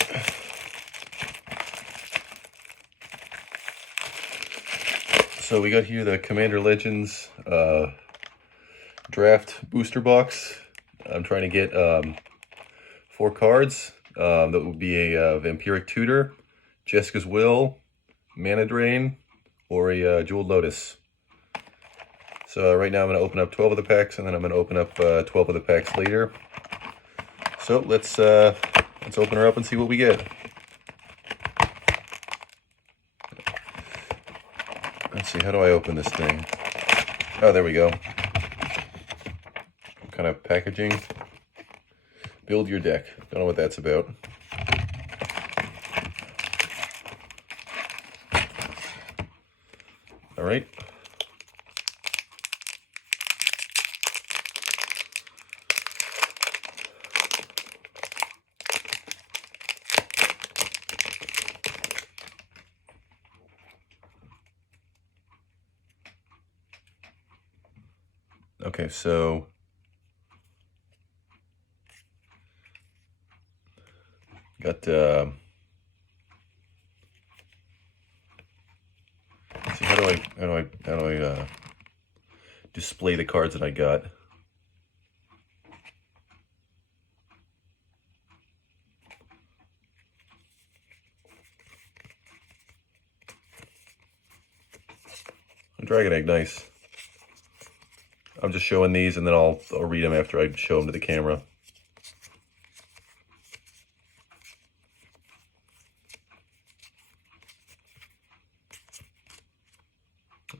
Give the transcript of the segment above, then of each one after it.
right. So we got here the Commander Legends draft booster box. I'm trying to get 4 cards. That would be a Vampiric Tutor, Jeska's Will, Mana Drain, or a Jeweled Lotus. So right now I'm going to open up 12 of the packs, and then I'm going to open up 12 of the packs later. So let's open her up and see what we get. Let's see, how do I open this thing? Oh, there we go. What kind of packaging? Build your deck. Don't know what that's about. All right. Okay, so got let's see, how do I display the cards that I got? Dragon Egg, nice. I'm just showing these, and then I'll read them after I show them to the camera.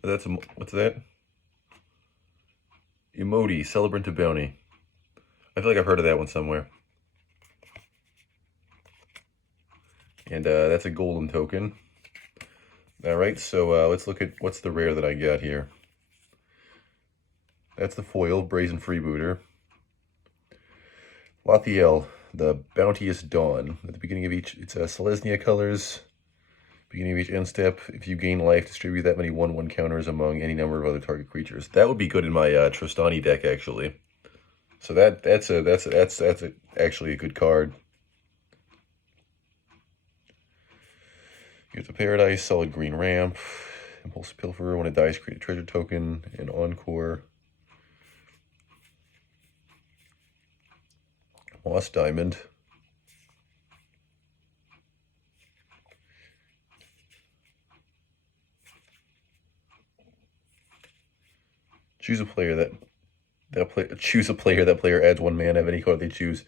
What's that? Emote, Celebrant of Bounty. I feel like I've heard of that one somewhere. And that's a golden token. All right, so let's look at what's the rare that I got here. That's the foil, Brazen Freebooter. Lathiel, the Bounteous Dawn. At the beginning of each, it's Selesnya colors. Beginning of each end step, if you gain life, distribute that many 1/1 counters among any number of other target creatures. That would be good in my Trostani deck, actually. So that's actually a good card. Here's a Paradise, Solid Green Ramp, Impulse Pilferer. When it dies, create a treasure token, and Encore. Moss Diamond. Choose a player that player adds 1 mana of any card they choose.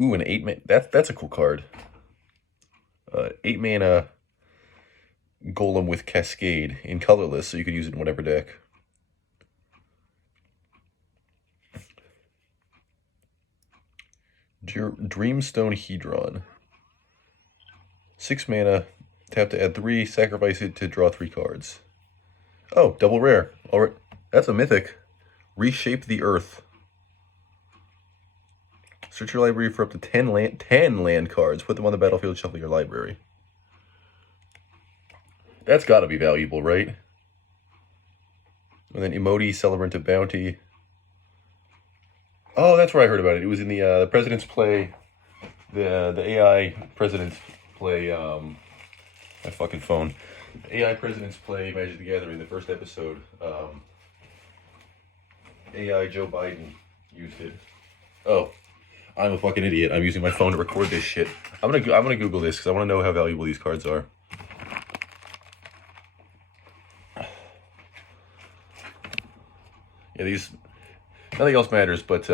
Ooh, an 8 mana. That's a cool card. 8 mana Golem with Cascade in colorless, so you could use it in whatever deck. Dreamstone Hedron. 6 mana, tap to add 3, sacrifice it to draw 3 cards. Oh, double rare. All right, that's a mythic. Reshape the Earth. Search your library for up to 10 land cards. Put them on the battlefield, shuffle your library. That's got to be valuable, right? And then Emote, Celebrant of Bounty. Oh, that's where I heard about it. It was in the President's Play, the AI President's Play, my fucking phone. AI President's Play Magic the Gathering, the first episode. AI Joe Biden used it. Oh, I'm a fucking idiot. I'm using my phone to record this shit. I'm gonna Google this because I want to know how valuable these cards are. Yeah, these, nothing else matters, but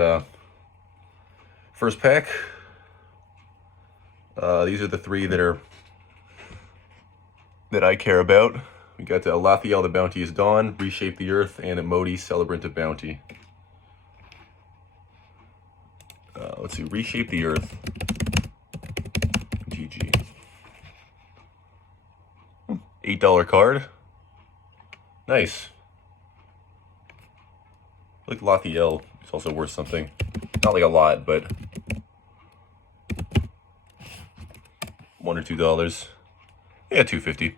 first pack. These are the 3 that I care about. We got Lathiel, the Bounteous Dawn, Reshape the Earth, and Emote, Celebrant of Bounty. Let's see, Reshape the Earth. GG. $8 card. Nice. Like Lathiel is also worth something. Not like a lot, but $1 or $2. Yeah, $2.50.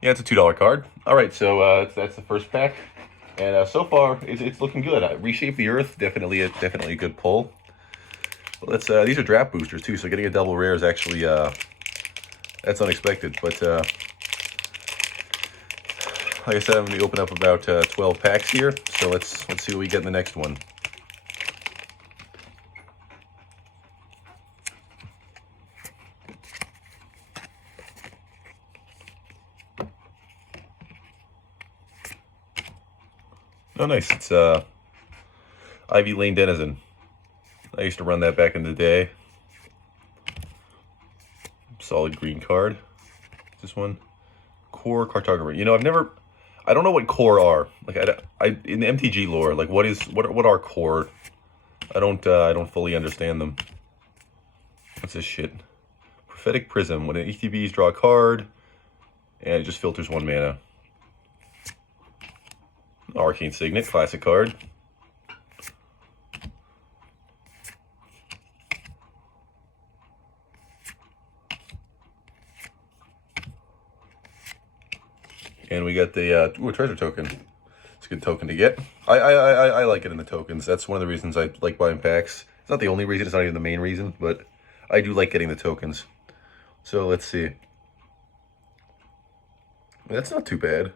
Yeah, it's a $2 card. All right, so that's the first pack, and so far it's looking good. Reshape the Earth, definitely a good pull. Let's. These are draft boosters too, so getting a double rare is actually that's unexpected. But like I said, I'm going to open up about 12 packs here. So let's see what we get in the next one. Oh, nice. It's Ivy Lane Denizen. I used to run that back in the day. Solid green card. This one, core cartographer. You know, I don't know what core are. Like I in the MTG lore, like what are core? I don't fully understand them. What's this shit? Prophetic Prism. When an ETBs draw a card, and it just filters 1 mana. Arcane Signet, classic card. And we got the a treasure token. It's a good token to get. I like it in the tokens. That's one of the reasons I like buying packs. It's not the only reason. It's not even the main reason, but I do like getting the tokens. So let's see. That's not too bad.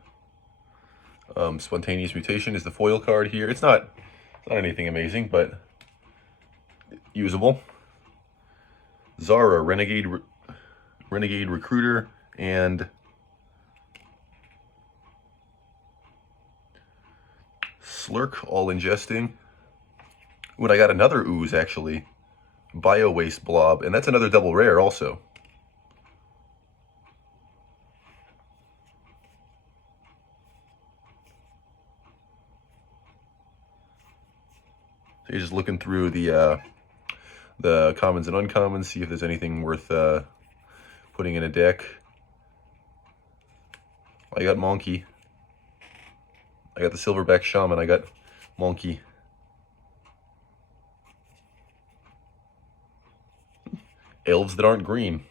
Spontaneous Mutation is the foil card here. It's not anything amazing, but usable. Zara, Renegade Recruiter, and Slurk, all ingesting. When I got another ooze, actually. Bio Waste Blob, and that's another double rare also. So you're just looking through the commons and uncommons, see if there's anything worth putting in a deck. I got Monkey. I got the Silverback Shaman. I got Monkey. Elves that aren't green.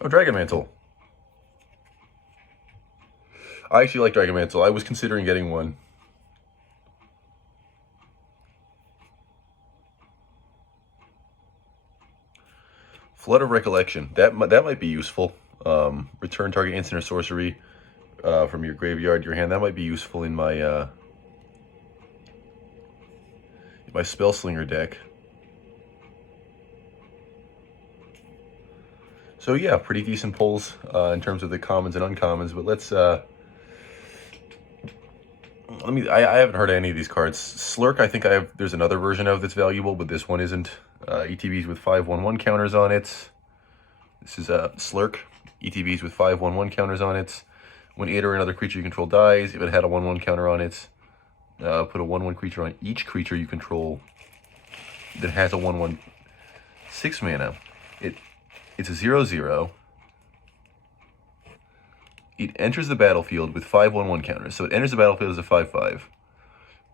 Oh, Dragon Mantle. I actually like Dragon Mantle. I was considering getting one. Flood of Recollection. That might be useful. Return target instant or sorcery from your graveyard to your hand. That might be useful in my Spellslinger deck. So yeah, pretty decent pulls in terms of the commons and uncommons. But let's I haven't heard of any of these cards. Slurk, I think there's another version of that's valuable, but this one isn't. ETBs with 5/1/1 counters on it. This is Slurk. ETBs with 5/1/1 counters on it. When it or another creature you control dies, if it had a 1/1 counter on it, put a 1/1 creature on each creature you control that has a 1/1 6 mana. It's a 0/0. It enters the battlefield with 5/1/1 counters. So it enters the battlefield as a 5/5.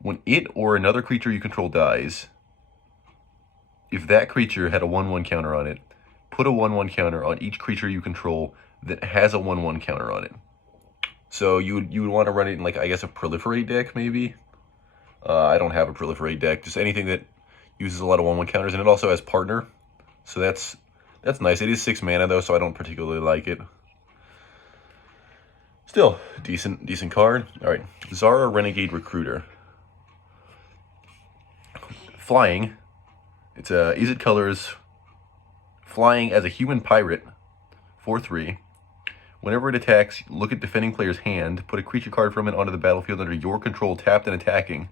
When it or another creature you control dies, if that creature had a 1/1 counter on it, put a 1/1 counter on each creature you control that has a 1/1 counter on it. So you would want to run it in, like, I guess, a Proliferate deck, maybe? I don't have a Proliferate deck. Just anything that uses a lot of 1/1 counters. And it also has Partner. So that's nice. It is 6 mana, though, so I don't particularly like it. Still, decent card. All right, Zara Renegade Recruiter. Flying. It's Izzet colors. Flying as a human pirate. 4/3. Whenever it attacks, look at defending player's hand. Put a creature card from it onto the battlefield under your control, tapped and attacking.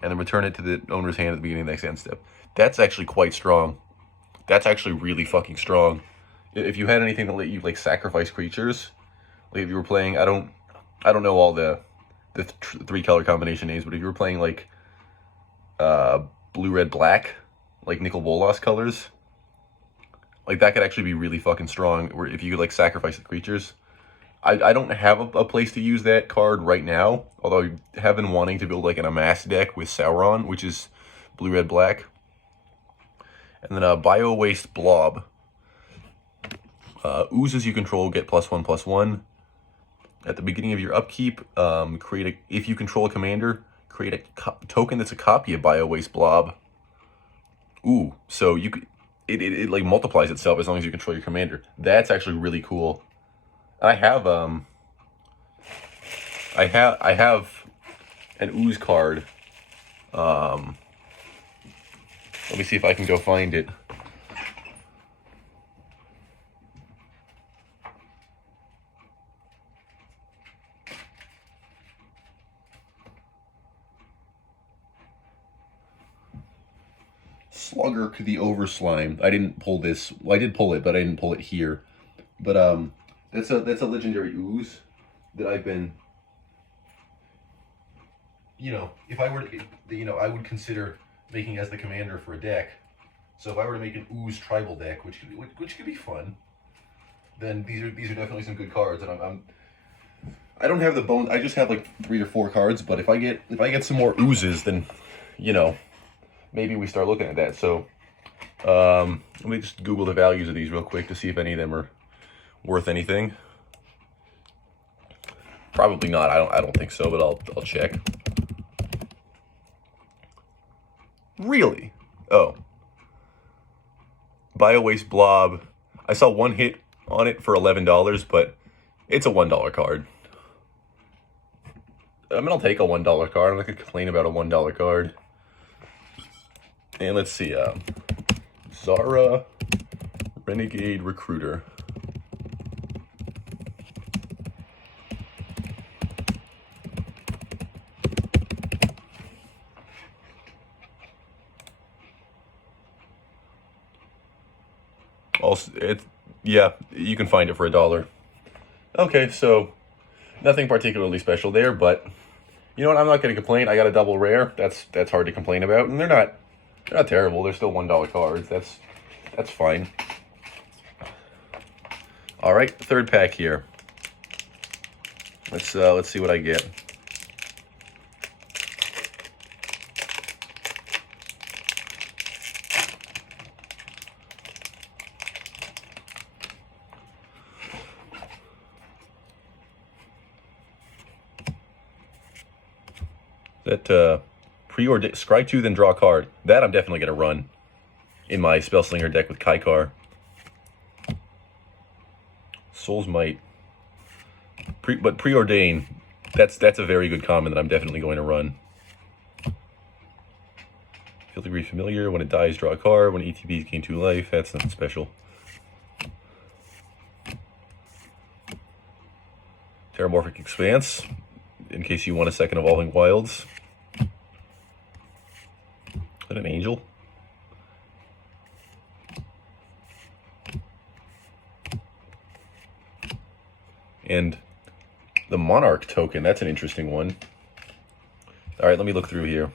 And then return it to the owner's hand at the beginning of the next end step. That's actually quite strong. That's actually really fucking strong. If you had anything to let you, like, sacrifice creatures, like if you were playing, I don't know all the 3 color combination names, but if you were playing like blue, red, black, like Nicol Bolas colors, like that could actually be really fucking strong. Where if you could, like, sacrifice the creatures. I don't have a place to use that card right now, although I have been wanting to build like an Amass deck with Sauron, which is blue, red, black. And then a Bio Waste Blob. Oozes you control get +1/+1. At the beginning of your upkeep, if you control a commander, Create a token that's a copy of Bio-Waste Blob. Ooh, so you could, it like multiplies itself as long as you control your commander. That's actually really cool. I have I have an ooze card. Let me see if I can go find it. Slugger the Overslime. I didn't pull this. Well, I did pull it, but I didn't pull it here. But that's a legendary ooze that I've been. If I were to, I would consider making as the commander for a deck. So if I were to make an ooze tribal deck, which could be fun, then these are definitely some good cards. And I don't have the bone. I just have like 3 or 4 cards. But if I get some more oozes, then maybe we start looking at that. So let me just Google the values of these real quick to see if any of them are worth anything. Probably not. I don't think so, but I'll check. Really? Oh. Bio-Waste Blob. I saw one hit on it for $11, but it's a $1 card. I mean, I'll take a $1 card. I'm not gonna complain about a $1 card. And let's see, Zara Renegade Recruiter. Also, yeah, you can find it for $1. Okay, so nothing particularly special there, but you know what? I'm not going to complain. I got a double rare. That's hard to complain about, and they're not terrible. They're still $1 cards. That's fine. All right, third pack here. Let's see what I get. That preordained scry 2, then draw a card. That I'm definitely gonna run in my Spellslinger deck with Kaikar. Soul's Might. But preordain, that's a very good common that I'm definitely going to run. Filthy Greed Familiar. When it dies, draw a card. When ETBs gain 2 life, that's nothing special. Terramorphic Expanse, in case you want a second Evolving Wilds. Is that an angel? And the Monarch token, that's an interesting one. All right, let me look through here.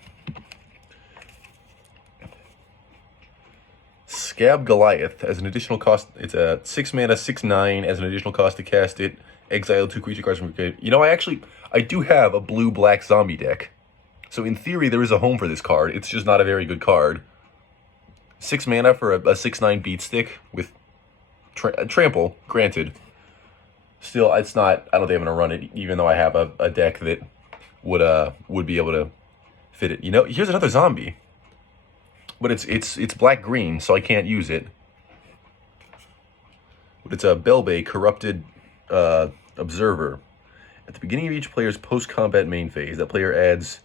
Scab Goliath, as an additional cost, it's a 6 mana, 6/9, as an additional cost to cast it. Exile 2 creature cards from your grave. I do have a blue-black zombie deck. So in theory, there is a home for this card. It's just not a very good card. 6 mana for a 6/9 beat stick with trample, granted. Still, it's not. I don't think I'm gonna run it, even though I have a deck that would be able to fit it. Here's another zombie, but it's black green, so I can't use it. But it's a Belbay Corrupted Observer. At the beginning of each player's post-combat main phase, that player adds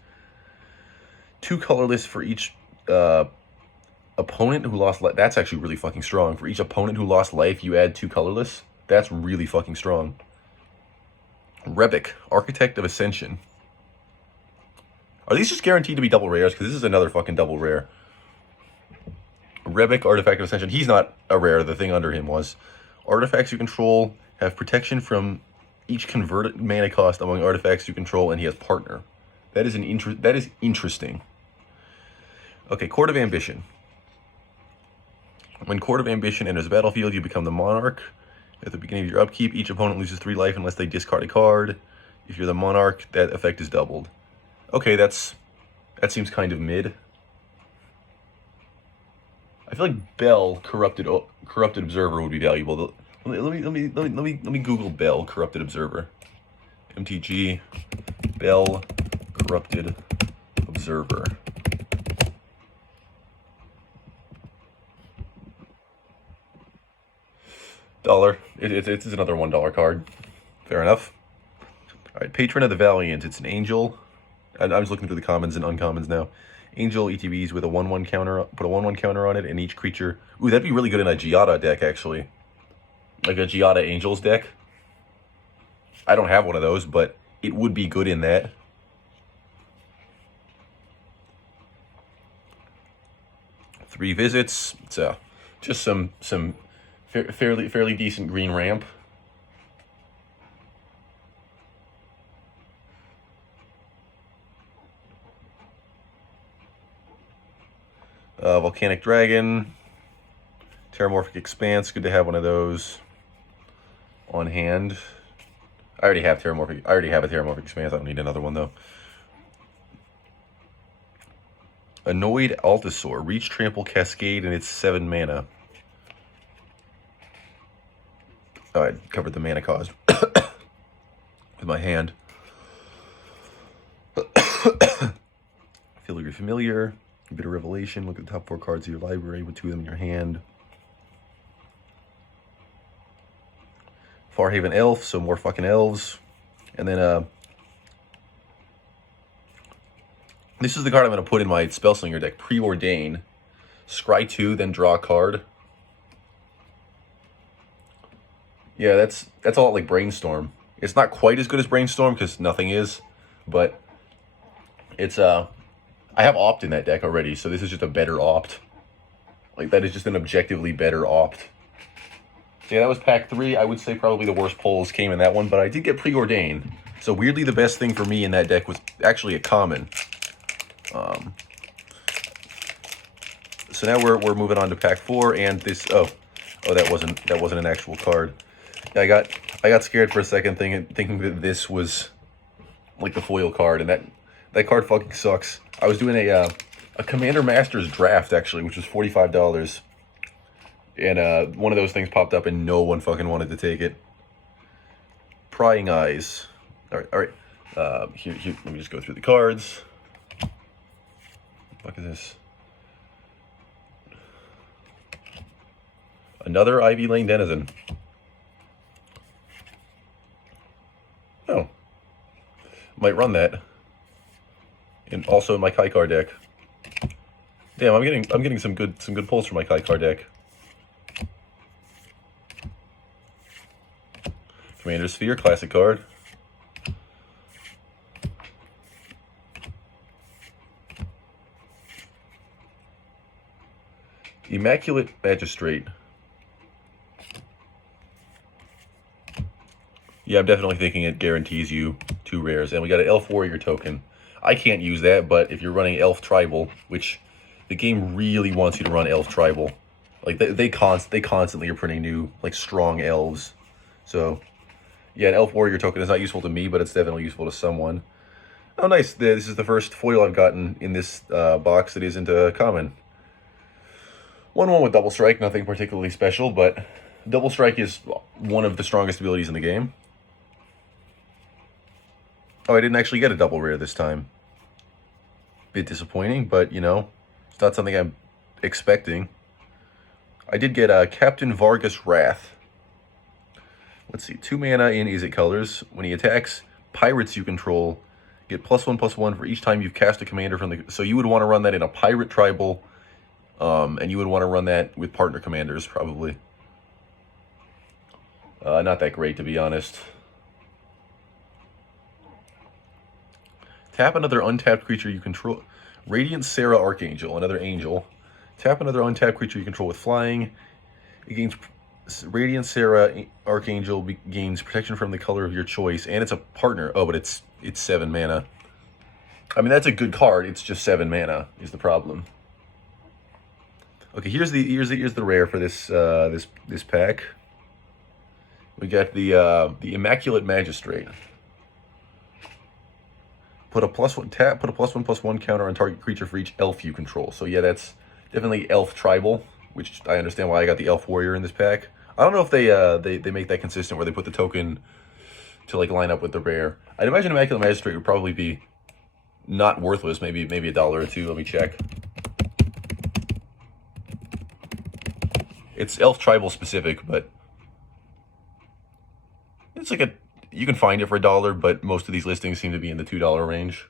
2 colorless for each opponent who lost life. That's actually really fucking strong. For each opponent who lost life, you add 2 colorless. That's really fucking strong. Rebic, Architect of Ascension. Are these just guaranteed to be double rares? Because this is another fucking double rare. Rebic, Artifact of Ascension. He's not a rare. The thing under him was. Artifacts you control have protection from each converted mana cost among artifacts you control, and he has Partner. That is interesting. Okay, Court of Ambition. When Court of Ambition enters the battlefield, you become the Monarch. At the beginning of your upkeep, each opponent loses 3 life unless they discard a card. If you're the Monarch, that effect is doubled. Okay, that seems kind of mid. I feel like Bell Corrupted Observer would be valuable. Let me Google Bell Corrupted Observer. MTG Bell Corrupted Observer. $1. It's another $1 card. Fair enough. All right, Patron of the Valiant. It's an Angel. I'm just looking through the commons and uncommons now. Angel ETBs with a 1/1 counter. Put a 1/1 counter on it, and each creature. Ooh, that'd be really good in a Giada deck, actually. Like a Giada Angels deck. I don't have one of those, but it would be good in that. Three visits. It's just some fairly decent green ramp. Volcanic Dragon, Terramorphic Expanse. Good to have one of those on hand. I already have a Terramorphic Expanse. I don't need another one though. Annoyed Altasaur. Reach, Trample, Cascade, and it's 7 mana. Oh, I covered the mana cost with my hand. Filigree Familiar. A bit of Revelation. Look at the top 4 cards of your library with 2 of them in your hand. Farhaven Elf, so more fucking elves. And then this is the card I'm going to put in my Spellslinger deck. Preordain. Scry 2, then draw a card. Yeah, that's a lot like Brainstorm. It's not quite as good as Brainstorm because nothing is, but it's I have Opt in that deck already, so this is just a better Opt. Like, that is just an objectively better Opt. So yeah, that was pack 3. I would say probably the worst pulls came in that one, but I did get Preordain. So weirdly, the best thing for me in that deck was actually a common. So now we're moving on to pack 4, and this. Oh, that wasn't an actual card. I got scared for a second, thinking that this was like the foil card, and that card fucking sucks. I was doing a Commander Masters draft actually, which was $45, and one of those things popped up, and no one fucking wanted to take it. Prying Eyes. All right. Here. Let me just go through the cards. What the fuck is this? Another Ivy Lane Denizen. Oh, might run that. And also in my Kaikar deck. Damn, I'm getting some good pulls from my Kaikar deck. Commander Sphere, classic card. Immaculate Magistrate. Yeah, I'm definitely thinking it guarantees you 2 rares. And we got an Elf Warrior token. I can't use that, but if you're running Elf Tribal, which the game really wants you to run Elf Tribal, like they constantly are printing new, like, strong elves. So yeah, an Elf Warrior token is not useful to me, but it's definitely useful to someone. Oh, nice. This is the first foil I've gotten in this box that isn't a common. 1/1 with Double Strike, nothing particularly special, but Double Strike is one of the strongest abilities in the game. Oh, I didn't actually get a double rare this time. Bit disappointing, but, you know, it's not something I'm expecting. I did get Captain Vargas Wrath. Let's see, 2 mana in Izzet colors. When he attacks pirates you control, get +1/+1 for each time you've cast a commander from the... So you would want to run that in a pirate tribal, and you would want to run that with partner commanders, probably. Not that great, to be honest. Tap another untapped creature you control. Radiant Serra Archangel, another angel. Tap another untapped creature you control with flying. It gains... Radiant Serra Archangel gains protection from the color of your choice, and it's a partner. Oh, but it's 7 mana. I mean, that's a good card. It's just 7 mana is the problem. Okay, here's the rare for this this pack. We got the Immaculate Magistrate. Put a +1/+1 counter on target creature for each elf you control. So yeah, that's definitely Elf Tribal, which I understand why I got the Elf Warrior in this pack. I don't know if they make that consistent where they put the token to, like, line up with the rare. I'd imagine Immaculate Magistrate would probably be not worthless. Maybe $1 or $2. Let me check. It's Elf Tribal specific, but it's like a, you can find it for $1, but most of these listings seem to be in the $2 range.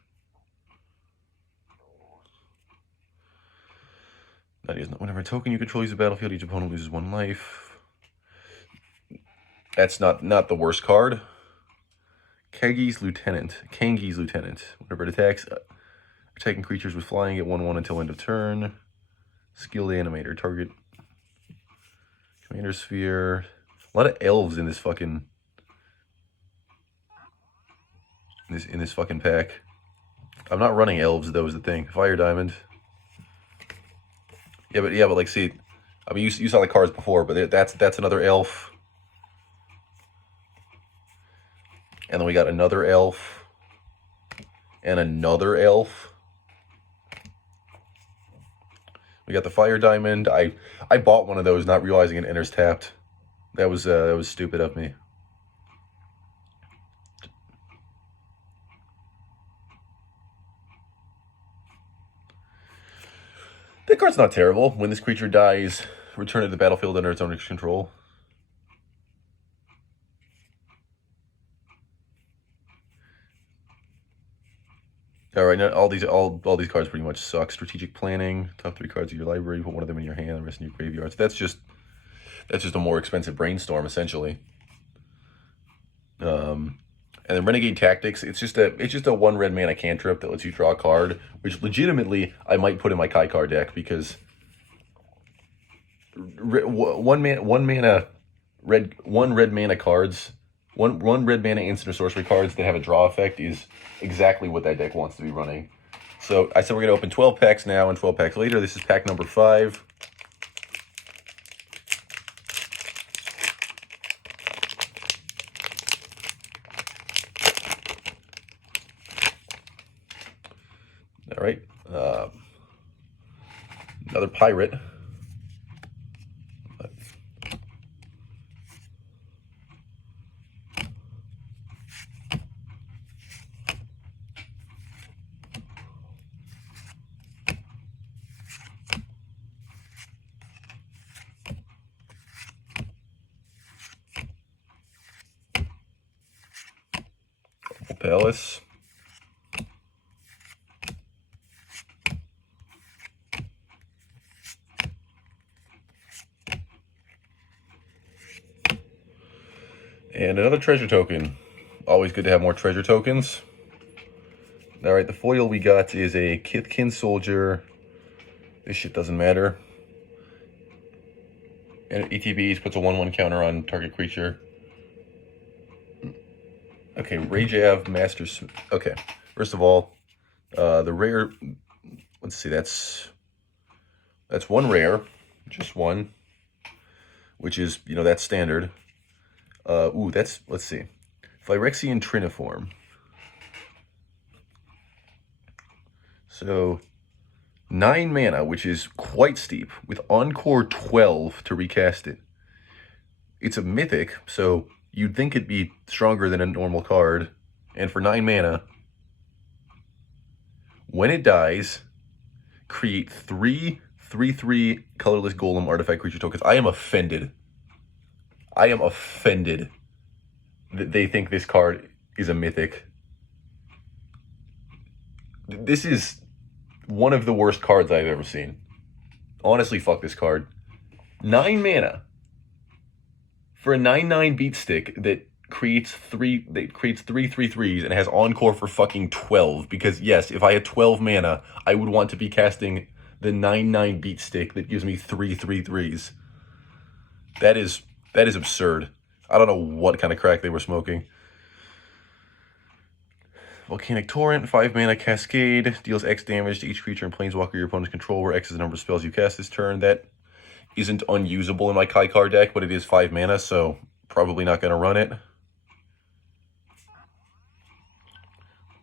That is not whenever a token you control leaves the battlefield, each opponent loses 1 life. That's not the worst card. Kangi's Lieutenant. Whenever it attacks, attacking creatures with flying at 1/1 until end of turn. Skilled Animator. Target Commander Sphere. A lot of elves in this fucking in this fucking pack. I'm not running elves though, is the thing. Fire Diamond. Yeah, but like, see, I mean, you saw the cards before, but that's another elf. And then we got another elf. And another elf. We got the Fire Diamond. I bought one of those, not realizing it enters tapped. That was stupid of me. That card's not terrible. When this creature dies, return it to the battlefield under its own control. All right, now all these cards pretty much suck. Strategic Planning, top 3 cards of your library, put one of them in your hand, the rest in your graveyard. So that's just a more expensive Brainstorm, essentially. And then Renegade Tactics, it's just a 1 red mana cantrip that lets you draw a card, which legitimately I might put in my Kaikar deck, because one red mana cards, one red mana instant or sorcery cards that have a draw effect is exactly what that deck wants to be running. So I said we're gonna open 12 packs now and 12 packs later. This is pack number 5. All right, another pirate. Palace. And another treasure token. Always good to have more treasure tokens. All right, the foil we got is a Kithkin Soldier. This shit doesn't matter. And ETBs puts a 1/1 counter on target creature. Okay, Rajav Master. Okay, first of all, the rare. Let's see, that's 1 rare, just 1, which is, you know, that's standard. Let's see, Phyrexian Triniform. So 9 mana, which is quite steep, with Encore 12 to recast it. It's a mythic, so you'd think it'd be stronger than a normal card. And for 9 mana, when it dies, create 3/3/3 colorless golem artifact creature tokens. I am offended. That they think this card is a mythic. This is one of the worst cards I've ever seen. Honestly, fuck this card. 9 mana for a 9/9 beat stick that creates 3/3/3s and has Encore for fucking 12. Because yes, if I had 12 mana, I would want to be casting the 9/9 beat stick that gives me 3/3/3s. That is absurd. I don't know what kind of crack they were smoking. Volcanic Torrent, 5 mana Cascade, deals X damage to each creature and planeswalker your opponent's control, where X is the number of spells you cast this turn. That isn't unusable in my Kaikar deck, but it is 5 mana, so probably not going to run it.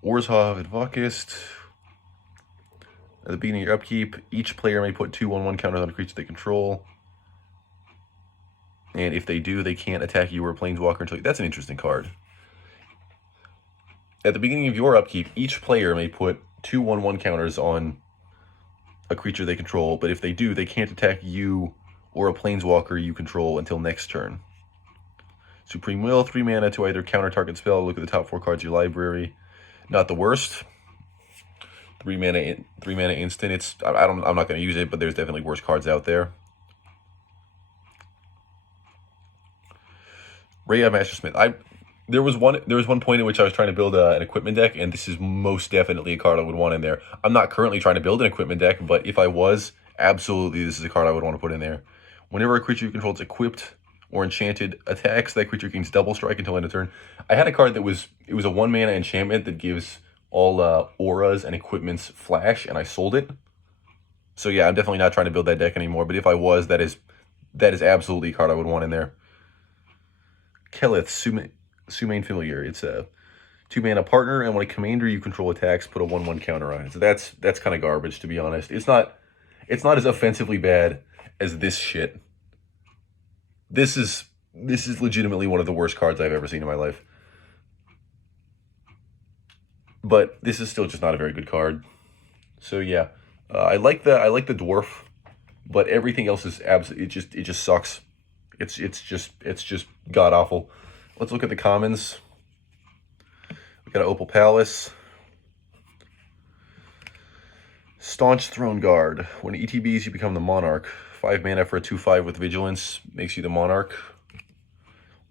Orzhov Advocist. At the beginning of your upkeep, each player may put 2 1/1 counters on a creature they control. And if they do, they can't attack you or a planeswalker until... That's an interesting card. At the beginning of your upkeep, each player may put 2 1/1 counters on a creature they control, but if they do, they can't attack you or a planeswalker you control until next turn. Supreme Will, 3 mana to either counter target spell. Look at the top 4 cards of your library. Not the worst. 3 mana instant. I'm not going to use it, but there's definitely worse cards out there. Raya Mastersmith. There was one point in which I was trying to build an equipment deck, and this is most definitely a card I would want in there. I'm not currently trying to build an equipment deck, but if I was, absolutely this is a card I would want to put in there. Whenever a creature you control is equipped or enchanted attacks, that creature gains double strike until end of turn. I had a card that was a 1 mana enchantment that gives all auras and equipments flash, and I sold it. So yeah, I'm definitely not trying to build that deck anymore, but if I was, that is absolutely a card I would want in there. Kelith, Sumane Familiar. It's a 2 mana partner, and when a commander you control attacks, put a 1/1 counter on it. So that's kind of garbage, to be honest. It's not as offensively bad as this shit. This is legitimately one of the worst cards I've ever seen in my life. But this is still just not a very good card. So yeah, I like the dwarf, but everything else is it just sucks. It's just god awful. Let's look at the commons. We got an Opal Palace. Staunch Throne Guard. When it ETBs, you become the Monarch. 5 mana for a 2/5 with Vigilance makes you the Monarch.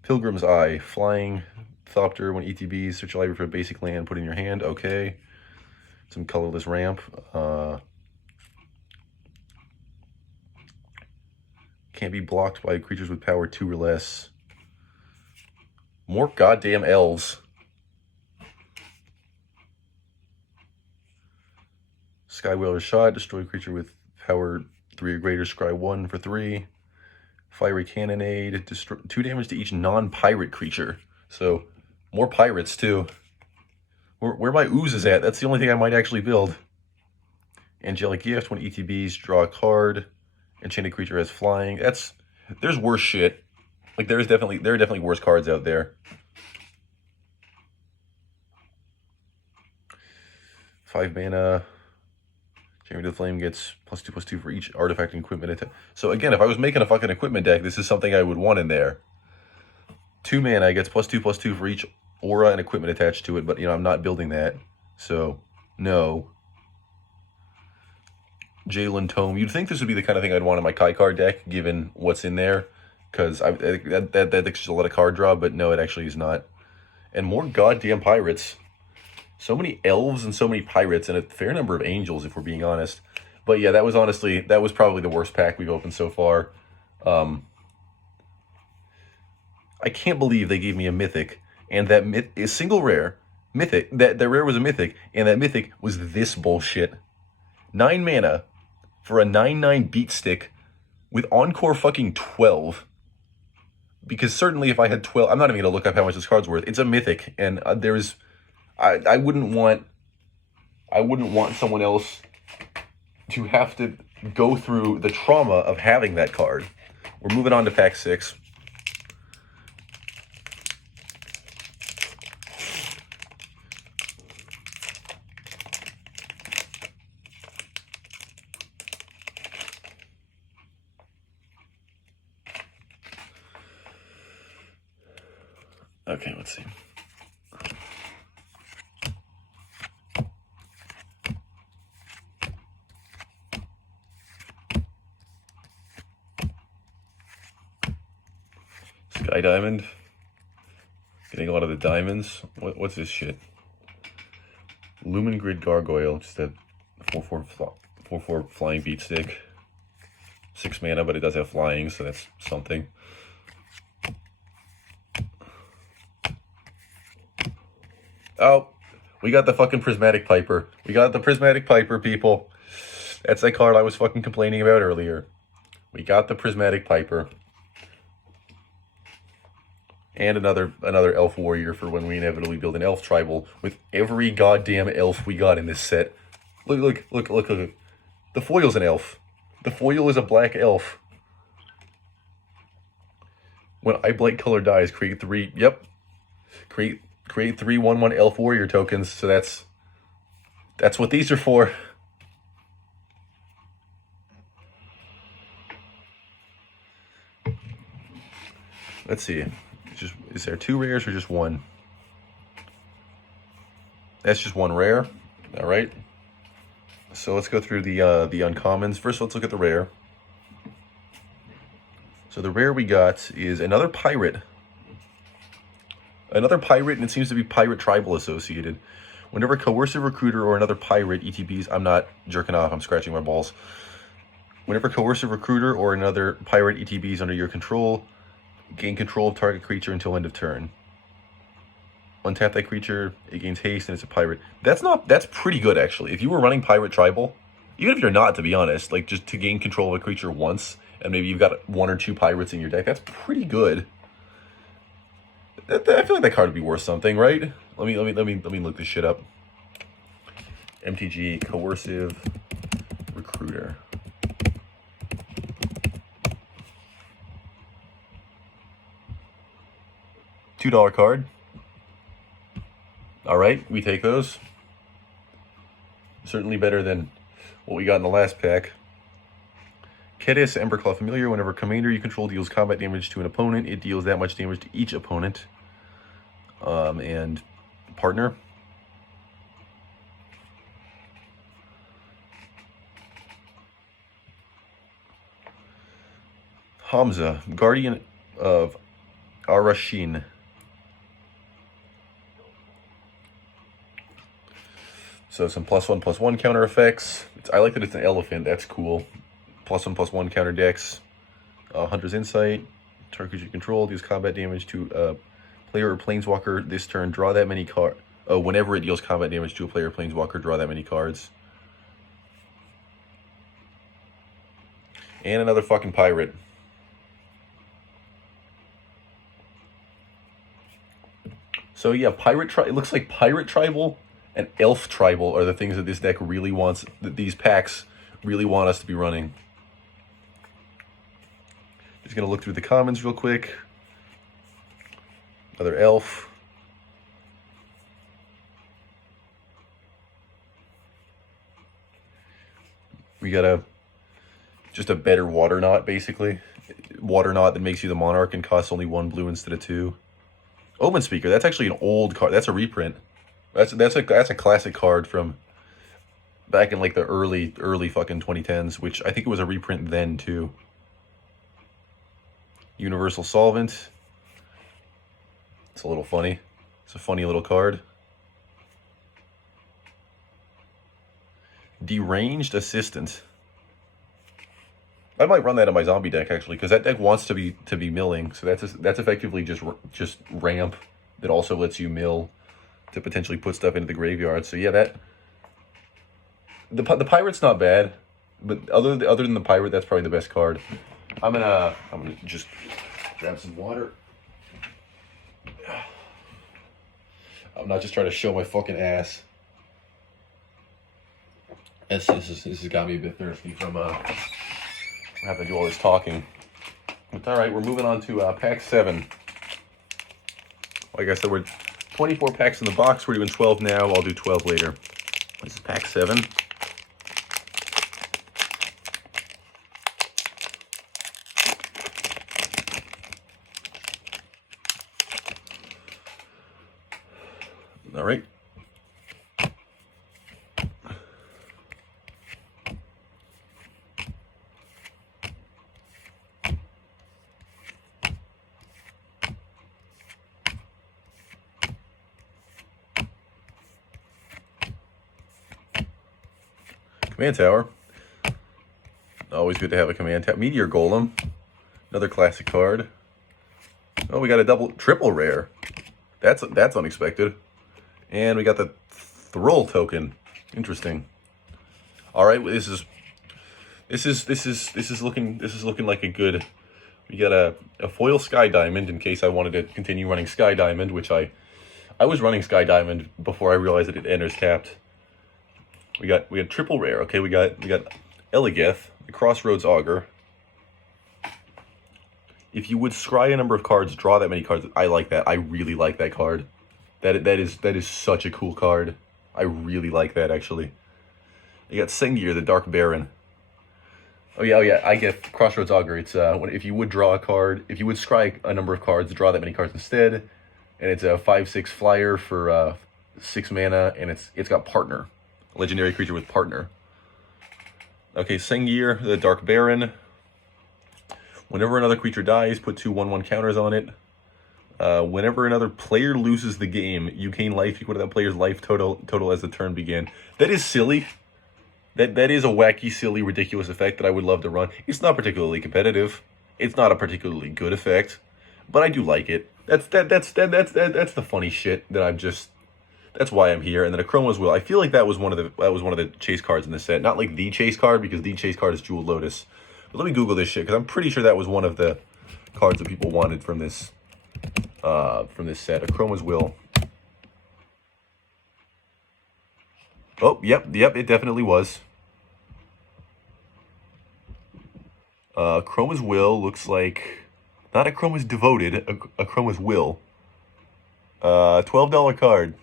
Pilgrim's Eye. Flying Thopter. When ETBs, search your library for a basic land, put in your hand. Okay. Some colorless ramp. Can't be blocked by creatures with power 2 or less. More goddamn elves. Skywhaler's Shot. Destroy a creature with power 3 or greater. Scry 1 for 3. Fiery Cannonade. Destroy 2 damage to each non-pirate creature. So, more pirates too. Where my oozes at? That's the only thing I might actually build. Angelic Gift. When ETBs, draw a card. Enchanted creature has flying. There's worse shit. Like there are definitely worse cards out there. 5 mana. Champion of the Flame gets +2/+2 for each artifact and equipment attack. So again, if I was making a fucking equipment deck, this is something I would want in there. 2 mana gets +2/+2 for each aura and equipment attached to it, but I'm not building that. So no. Jalen Tome. You'd think this would be the kind of thing I'd want in my Kai card deck, given what's in there, because that deck's just a lot of card draw, but no, it actually is not. And more goddamn pirates. So many elves and so many pirates, and a fair number of angels, if we're being honest. But yeah, that was probably the worst pack we've opened so far. I can't believe they gave me a mythic, and that is single rare mythic. That rare was a mythic, and that mythic was this bullshit. 9 mana for a 9/9 beat stick with Encore fucking 12. Because certainly if I had 12, I'm not even going to look up how much this card's worth. It's a mythic, and I wouldn't want someone else to have to go through the trauma of having that card. We're moving on to pack 6. Okay, let's see. Sky Diamond. Getting a lot of the diamonds. What's this shit? Lumen Grid Gargoyle. Just a 4/4 flying beat stick. 6 mana, but it does have flying, so that's something. Oh, we got the fucking Prismatic Piper. We got the Prismatic Piper, people. That's that card I was fucking complaining about earlier. We got the Prismatic Piper. And another elf warrior for when we inevitably build an elf tribal with every goddamn elf we got in this set. Look. The foil's an elf. The foil is a black elf. When Eyeblight color dies, create 3. Yep. Create 3 1/1 elf warrior tokens. So that's That's what these are for. Let's see. Is there 2 rares or just 1? That's just 1 rare. All right. So let's go through the uncommons. First, let's look at the rare. So the rare we got is another pirate. Another pirate, and it seems to be pirate tribal associated. Whenever coercive recruiter or another pirate ETBs, I'm not jerking off, I'm scratching my balls. Whenever coercive recruiter or another pirate ETBs under your control, gain control of target creature until end of turn. Untap that creature, it gains haste, and it's a pirate. That's pretty good, actually. If you were running pirate tribal, even if you're not, to be honest, like just to gain control of a creature once, and maybe you've got 1 or 2 pirates in your deck, that's pretty good. I feel like that card would be worth something, right? Let me look this shit up. MTG Coercive Recruiter. $2 card. All right, we take those. Certainly better than what we got in the last pack. Kedis, Emberclaw Familiar. Whenever commander you control deals combat damage to an opponent, it deals that much damage to each opponent. And partner. Hamza, Guardian of Arashin. So some +1/+1 counter effects. I like that it's an elephant. That's cool. +1/+1 counter decks. Hunter's Insight. Target you control deals combat damage to player or planeswalker this turn. Draw that many cards. Whenever it deals combat damage to a player or planeswalker, draw that many cards. And another fucking pirate. So yeah, it looks like pirate tribal and elf tribal are the things that this deck really wants, that these packs really want us to be running. Just gonna look through the commons real quick. Another elf. We got just a better Water Knot, basically. Water Knot that makes you the Monarch and costs only 1 blue instead of 2. Omen Speaker, that's actually an old card. That's a reprint. That's a classic card from back in like the early fucking 2010s, which I think it was a reprint then too. Universal Solvent. It's a little funny. It's a funny little card. Deranged Assistant. I might run that in my zombie deck actually, because that deck wants to be milling. So that's effectively just ramp that also lets you mill to potentially put stuff into the graveyard. So yeah, the pirate's not bad, but other than the pirate, that's probably the best card. I'm gonna just grab some water. I'm not just trying to show my fucking ass. This has got me a bit thirsty from having to do all this talking. But all right, we're moving on to pack 7. Like I said, we're 24 packs in the box. We're doing 12 now. I'll do 12 later. This is pack 7. All right. Command Tower. Always good to have a command tower. Meteor Golem. Another classic card. Oh, we got a triple rare. That's unexpected. And we got the Thrall token. Interesting. All right, this is looking like a good. We got a foil Sky Diamond in case I wanted to continue running Sky Diamond, which I was running Sky Diamond before I realized that it enters tapped. We got triple rare. Okay, we got Eligeth, the Crossroads Augur. If you would scry a number of cards, draw that many cards. I like that. I really like that card. That is such a cool card. I really like that, actually. You got Sengir, the Dark Baron. Oh yeah, I get Crossroads Augur. It's if you would draw a card, if you would scry a number of cards, draw that many cards instead, and it's a 5/6 flyer for 6 mana, and it's got Partner, legendary creature with Partner. Okay, Sengir, the Dark Baron. Whenever another creature dies, put 2 1/1 counters on it. Whenever another player loses the game, you gain life equal to that player's life total as the turn began. That is silly. That is a wacky, silly, ridiculous effect that I would love to run. It's not particularly competitive. It's not a particularly good effect, but I do like it. That's the funny shit that I'm just. That's why I'm here. And then Akroma's Will. I feel like that was one of the chase cards in the set. Not like the chase card, because the chase card is Jeweled Lotus. But let me Google this shit, because I'm pretty sure that was one of the cards that people wanted from this set. Akroma's Will. Oh, yep, it definitely was. Akroma's Will looks like, not Akroma's Devoted, Akroma's Will. $12 card.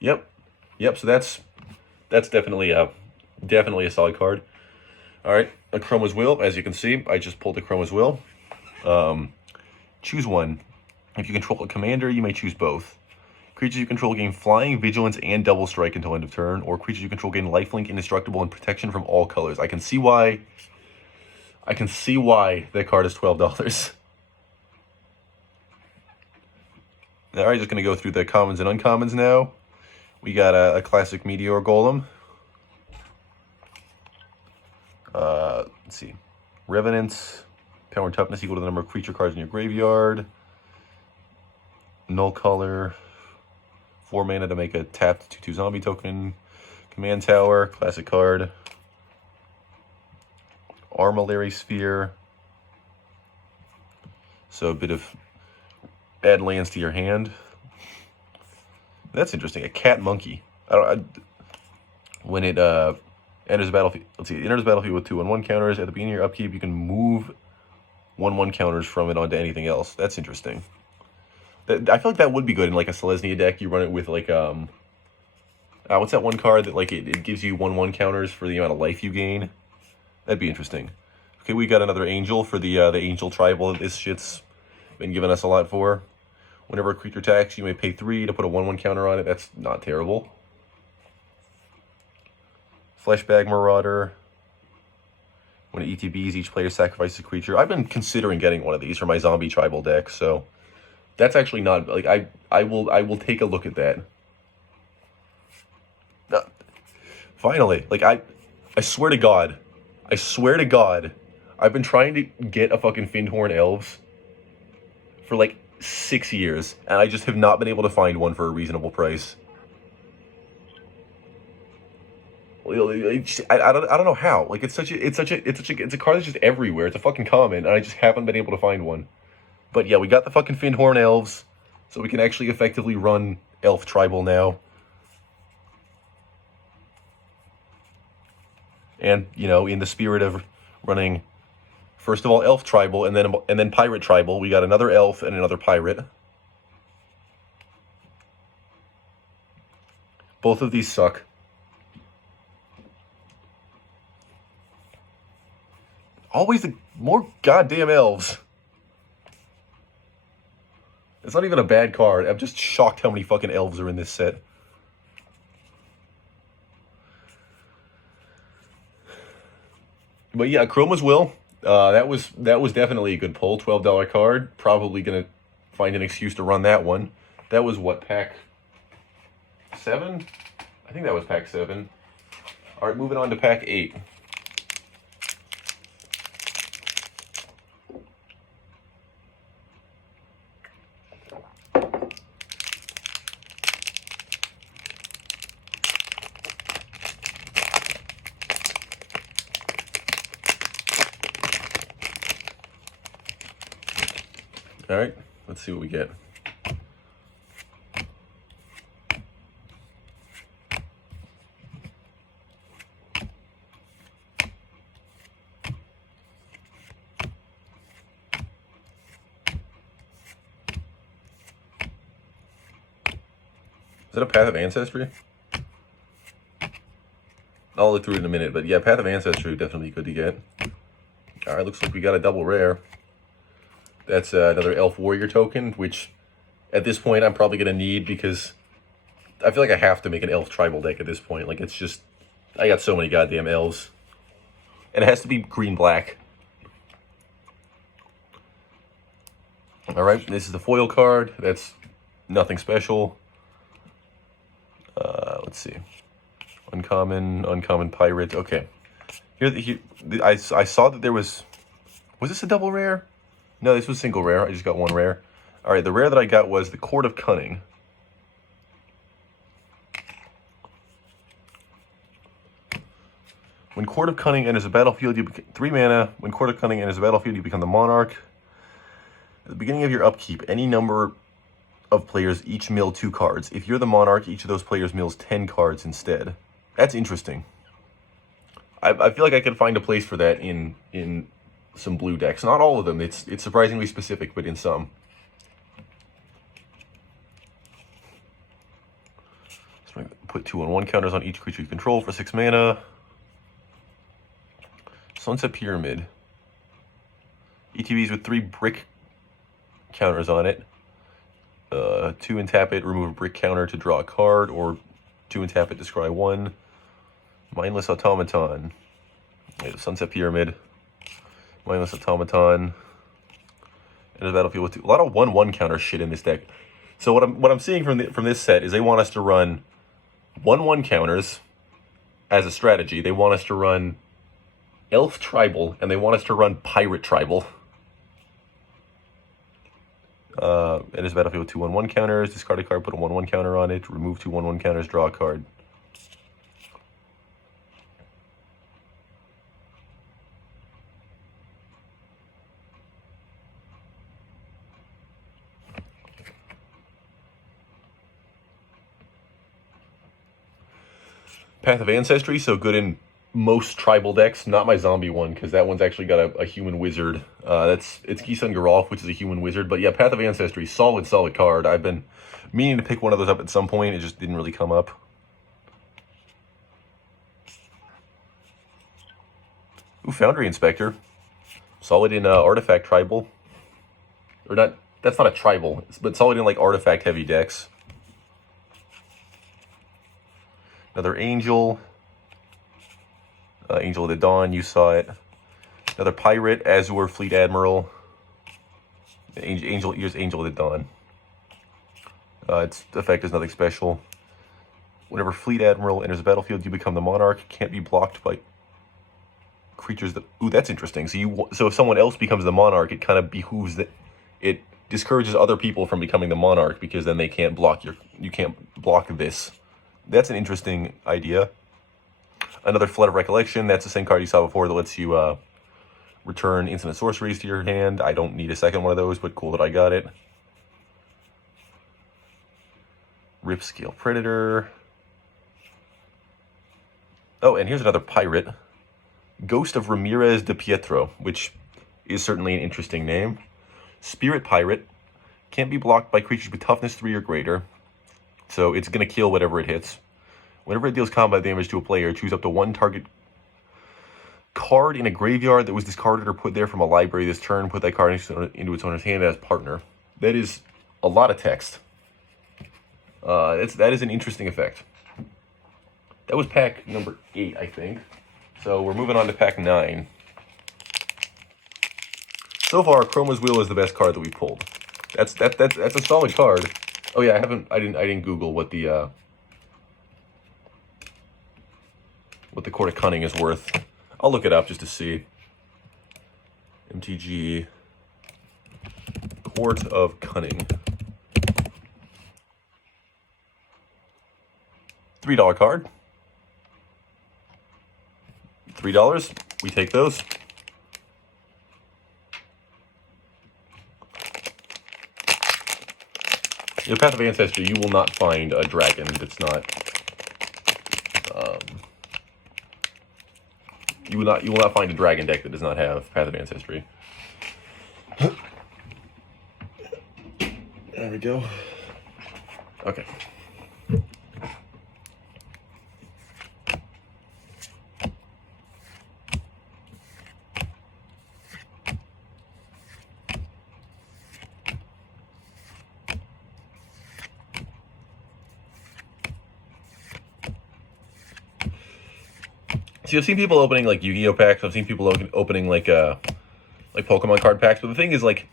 Yep, so that's definitely a solid card. All right, Akroma's Will, as you can see, I just pulled Akroma's Will. Choose one. If you control a commander, you may choose both. Creatures you control gain Flying, Vigilance, and Double Strike until end of turn, or creatures you control gain Lifelink, Indestructible, and Protection from all colors. I can see why that card is $12. All right, just going to go through the commons and uncommons now. We got a classic Meteor Golem. Let's see. Revenant. Power and toughness equal to the number of creature cards in your graveyard. Null color. 4 mana to make a tapped 2/2 zombie token. Command Tower. Classic card. Armillary Sphere. So a bit of add lands to your hand. That's interesting. A cat monkey. When it enters the battlefield, let's see. It enters the battlefield with 2 1/1 counters. At the beginning of your upkeep, you can move 1/1 counters from it onto anything else. That's interesting. I feel like that would be good in like a Selesnya deck. You run it with like what's that one card that like it gives you 1/1 counters for the amount of life you gain? That'd be interesting. Okay, we got another Angel for the Angel Tribal that this shit's been giving us a lot for. Whenever a creature attacks, you may pay 3 to put a 1/1 counter on it. That's not terrible. Fleshbag Marauder. When it ETBs, each player sacrifices a creature. I've been considering getting one of these for my zombie tribal deck, so that's actually not like I will take a look at that. Finally, like I swear to God, I've been trying to get a fucking Fyndhorn Elves for like 6 years, and I just have not been able to find one for a reasonable price. I don't know how. Like it's a card that's just everywhere. It's a fucking common, and I just haven't been able to find one. But yeah, we got the fucking Fyndhorn Elves, so we can actually effectively run Elf Tribal now. And you know, in the spirit of running, first of all, Elf Tribal, and then Pirate Tribal, we got another Elf and another Pirate. Both of these suck. Always the more goddamn Elves. It's not even a bad card. I'm just shocked how many fucking Elves are in this set. But yeah, Akroma's Will. That was definitely a good pull. $12 card. Probably gonna find an excuse to run that one. That was what, pack 7? I think that was pack 7. All right, moving on to pack 8. All right, let's see what we get. Is that a Path of Ancestry? I'll look through it in a minute, but yeah, Path of Ancestry would definitely be good to get. Alright, looks like we got a double rare. That's another Elf Warrior token, which at this point I'm probably going to need because I feel like I have to make an Elf Tribal deck at this point. Like, it's just, I got so many goddamn Elves. And it has to be green-black. Alright, this is the foil card. That's nothing special. Let's see. Uncommon Pirate. Okay. I saw that there was this a double rare? No, this was single rare. I just got one rare. Alright, the rare that I got was the Court of Cunning. When Court of Cunning enters the battlefield, you 3 mana. When Court of Cunning enters the battlefield, you become the Monarch. At the beginning of your upkeep, any number of players each mill 2 cards. If you're the Monarch, each of those players mills 10 cards instead. That's interesting. I feel like I could find a place for that in some blue decks. Not all of them. It's surprisingly specific, but in some. So put 2/1 counters on each creature you control for 6 mana. Sunset Pyramid. ETBs with 3 brick counters on it. 2 and tap it, remove a brick counter to draw a card, or 2 and tap it, destroy 1. Mindless Automaton. Sunset Pyramid. Mindless Automaton. And the battlefield with 2. A lot of 1/1 counter shit in this deck. So what I'm seeing from this set is they want us to run 1/1 counters as a strategy. They want us to run Elf Tribal, and they want us to run Pirate Tribal. It is a battlefield with 2 1/1 counters. Discard a card, put a 1/1 counter on it. Remove 2 1/1 counters, draw a card. Path of Ancestry, so good in most tribal decks. Not my zombie one, because that one's actually got a human wizard. It's Gisun Garolf, which is a human wizard. But yeah, Path of Ancestry, solid card. I've been meaning to pick one of those up at some point. It just didn't really come up. Ooh, Foundry Inspector. Solid in Artifact Tribal. Or not, that's not a tribal, but solid in like Artifact heavy decks. Another Angel. Angel of the Dawn, you saw it. Another Pirate, Azure Fleet Admiral. Here's Angel of the Dawn. Its effect is nothing special. Whenever Fleet Admiral enters the battlefield, you become the Monarch. Can't be blocked by creatures that... Ooh, that's interesting. So if someone else becomes the Monarch, it kind of behooves that... It discourages other people from becoming the Monarch, because then they can't block you can't block this. That's an interesting idea. Another Flood of Recollection. That's the same card you saw before that lets you return instant sorceries to your hand. I don't need a second one of those, but cool that I got it. Ripscale Predator. Oh, and here's another Pirate. Ghost of Ramirez de Pietro, which is certainly an interesting name. Spirit Pirate. Can't be blocked by creatures with toughness 3 or greater. So it's going to kill whatever it hits. Whenever it deals combat damage to a player, choose up to 1 target card in a graveyard that was discarded or put there from a library this turn. Put that card into its owner's hand as partner. That is a lot of text. That is an interesting effect. That was pack number 8, I think. So we're moving on to pack 9. So far, Chroma's Will is the best card that we pulled. That's a solid card. Oh yeah, I didn't Google what the Court of Cunning is worth. I'll look it up just to see. MTG Court of Cunning. $3 card. $3. We take those. In the Path of Ancestry, you will not find a dragon that's not. You will not find a dragon deck that does not have Path of Ancestry. There we go. Okay. See, I've seen people opening like Yu-Gi-Oh packs. I've seen people opening like Pokemon card packs. But the thing is, like,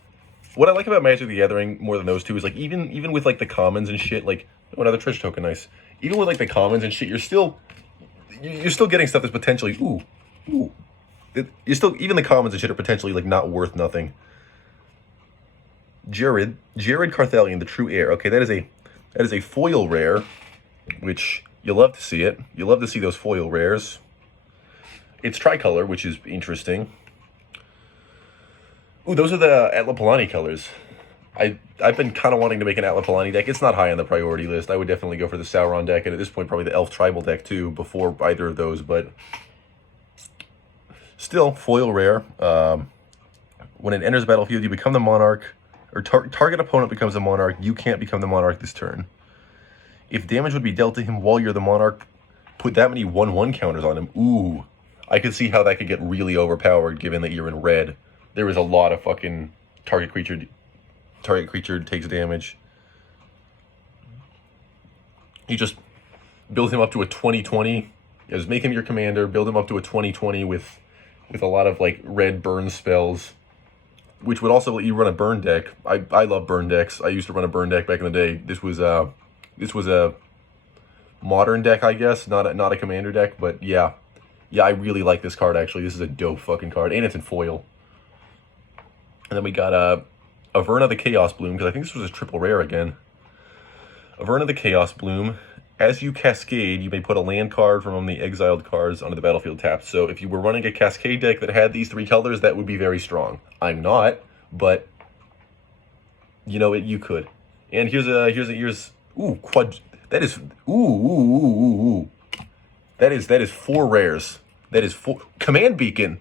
what I like about Magic the Gathering more than those two is like even with like the commons and shit, like another treasure token, nice. Even with like the commons and shit, you're still getting stuff that's potentially ooh. You're still even the commons and shit are potentially like not worth nothing. Jared Carthalion, the True Heir. Okay, that is a foil rare, which you love to see it. You love to see those foil rares. It's tricolor, which is interesting. Ooh, those are the Atla Palani colors. I've been kind of wanting to make an Atla Palani deck. It's not high on the priority list. I would definitely go for the Sauron deck, and at this point, probably the Elf Tribal deck too, before either of those. But still, foil rare. When it enters the battlefield, you become the monarch, or target opponent becomes the monarch. You can't become the monarch this turn. If damage would be dealt to him while you're the monarch, put that many 1/1 counters on him. Ooh, I could see how that could get really overpowered, given that you're in red. There is a lot of fucking target creature takes damage. You just build him up to a 20/20. Just make him your commander. Build him up to a 20/20 with a lot of like red burn spells, which would also let you run a burn deck. I love burn decks. I used to run a burn deck back in the day. This was a modern deck, I guess, not a commander deck, but yeah, I really like this card actually. This is a dope fucking card, and it's in foil. And then we got Averna the Chaos Bloom, because I think this was a triple rare again. Averna the Chaos Bloom. As you cascade, you may put a land card from the exiled cards onto the battlefield tapped. So if you were running a cascade deck that had these three colors, that would be very strong. I'm not, but you know it. You could. And here's quad. That is ooh. That is 4 rares. That is 4 command beacon.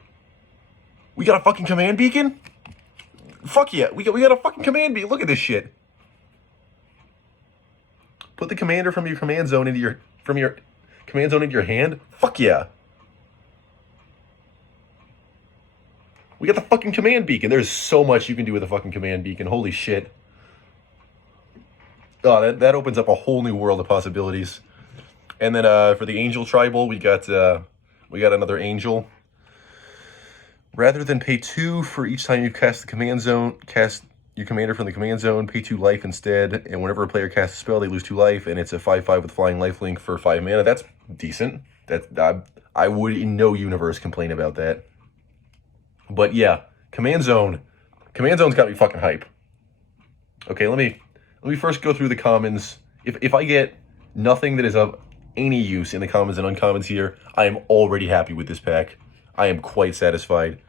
We got a fucking command beacon. Fuck yeah, we got a fucking command beacon. Look at this shit. Put the commander from your command zone into your hand. Fuck yeah. We got the fucking command beacon. There's so much you can do with a fucking command beacon. Holy shit. Oh, that opens up a whole new world of possibilities. And then for the Angel Tribal, we got another Angel. Rather than pay 2 for each time you cast your commander from the command zone, pay 2 life instead. And whenever a player casts a spell, they lose 2 life, and it's a 5/5 with flying lifelink for 5 mana. That's decent. I would in no universe complain about that. But yeah, command zone's got me fucking hype. Okay, let me first go through the commons. If I get nothing that is of any use in the commons and uncommons here, I am already happy with this pack. I am quite satisfied.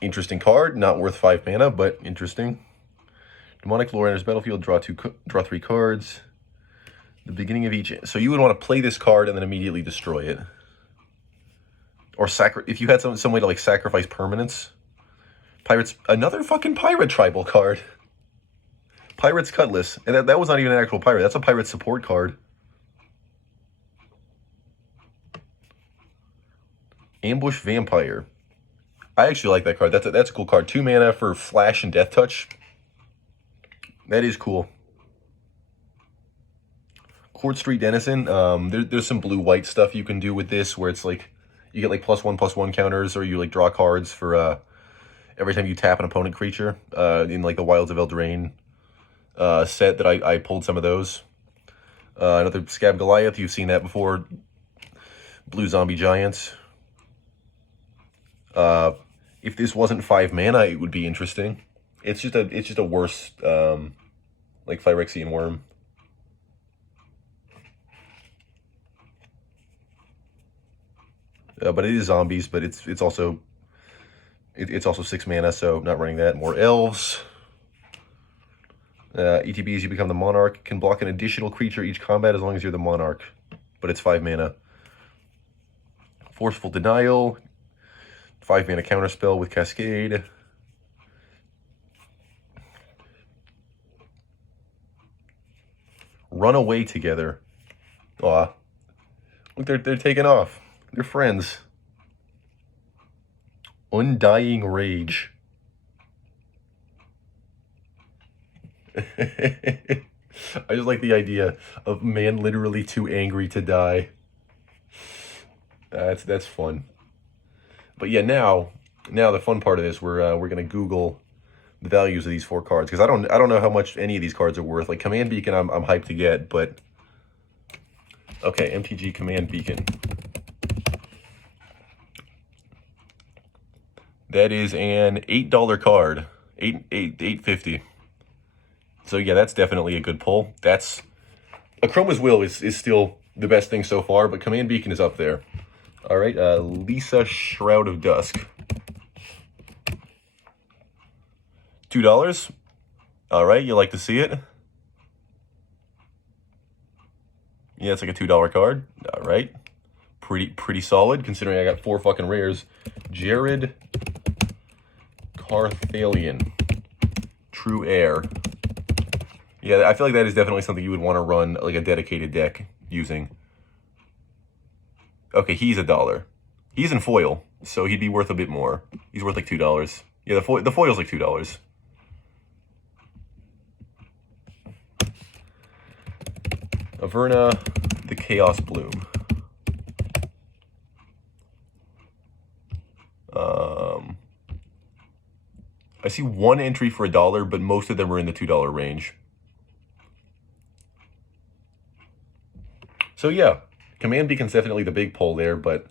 Interesting card, not worth 5 mana, but interesting. Demonic Lore enters battlefield, draw 3 cards. The beginning of each. So you would want to play this card and then immediately destroy it. Or if you had some way to like sacrifice permanents. Pirates, another fucking pirate tribal card. Pirate's Cutlass. And that was not even an actual pirate. That's a pirate support card. Ambush Vampire. I actually like that card. That's a cool card. 2 mana for Flash and Death Touch. That is cool. Court Street Denizen. There's some blue-white stuff you can do with this, where it's like you get like +1/+1 counters, or you like draw cards for every time you tap an opponent creature. In like the Wilds of Eldraine set that I pulled some of those. Another Scab Goliath. You've seen that before. Blue Zombie Giants. If this wasn't 5 mana, it would be interesting. It's just a worse like Phyrexian Worm. But it is zombies, but it's also 6 mana, so not running that. More elves. ETBs, you become the monarch. Can block an additional creature each combat as long as you're the monarch, but it's 5 mana. Forceful Denial. 5 mana counterspell with Cascade. Run away together. Aw. Look, they're taking off. They're friends. Undying Rage. I just like the idea of man literally too angry to die. That's fun. But yeah, now the fun part of this, we're gonna Google the values of these 4 cards, because I don't know how much any of these cards are worth. Like Command Beacon, I'm hyped to get, but okay, MTG Command Beacon. That is an $8 card, $8.50. So yeah, that's definitely a good pull. That's Akroma's Will is still the best thing so far, but Command Beacon is up there. All right, Lisa Shroud of Dusk. $2. All right, you like to see it? Yeah, it's like a $2 card. All right, pretty solid considering I got 4 fucking rares. Jared Carthalion, True Air. Yeah, I feel like that is definitely something you would want to run like a dedicated deck using. Okay, he's $1. He's in foil, so he'd be worth a bit more. He's worth like $2. Yeah, the foil's like $2. Averna, the Chaos Bloom. I see 1 entry for $1, but most of them are in the $2 range. So yeah, Command Beacon's definitely the big pull there, but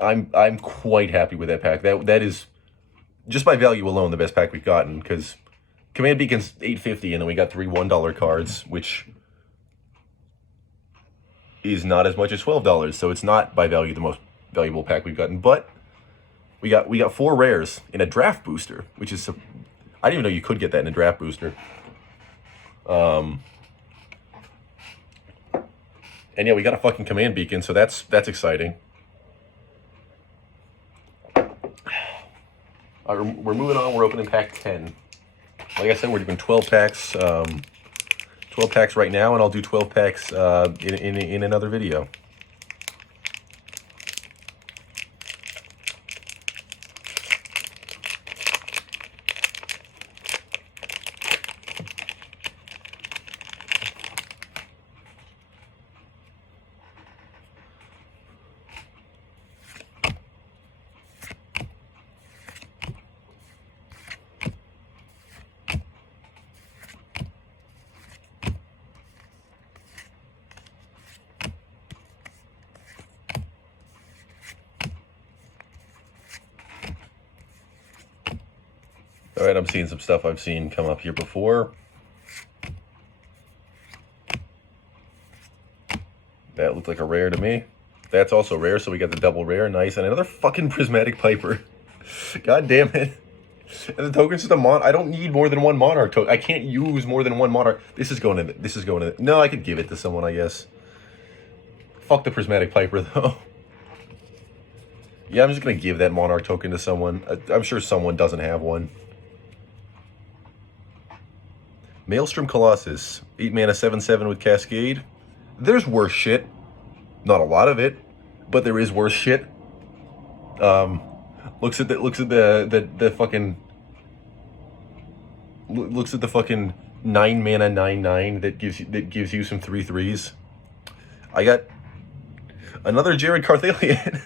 I'm quite happy with that pack. That is, just by value alone, the best pack we've gotten, because Command Beacon's $8.50, and then we got 3 $1 cards, which is not as much as $12, so it's not by value the most valuable pack we've gotten. But we got 4 rares in a draft booster, which is, I didn't even know you could get that in a draft booster. And yeah, we got a fucking Command Beacon, so that's exciting. We're moving on. We're opening pack 10. Like I said, we're doing 12 packs. 12 packs right now, and I'll do 12 packs in another video. All right, I'm seeing some stuff I've seen come up here before. That looked like a rare to me. That's also rare, so we got the double rare. Nice. And another fucking Prismatic Piper. God damn it. And the token's just a I don't need more than 1 Monarch token. I can't use more than 1 Monarch. This is going to... No, I could give it to someone, I guess. Fuck the Prismatic Piper, though. Yeah, I'm just going to give that Monarch token to someone. I'm sure someone doesn't have one. Maelstrom Colossus. 8 mana, 7/7 with Cascade. There's worse shit. Not a lot of it, but there is worse shit. Looks at the fucking 9 mana 9/9 that gives you some 3/3s. I got another Jared Carthalion.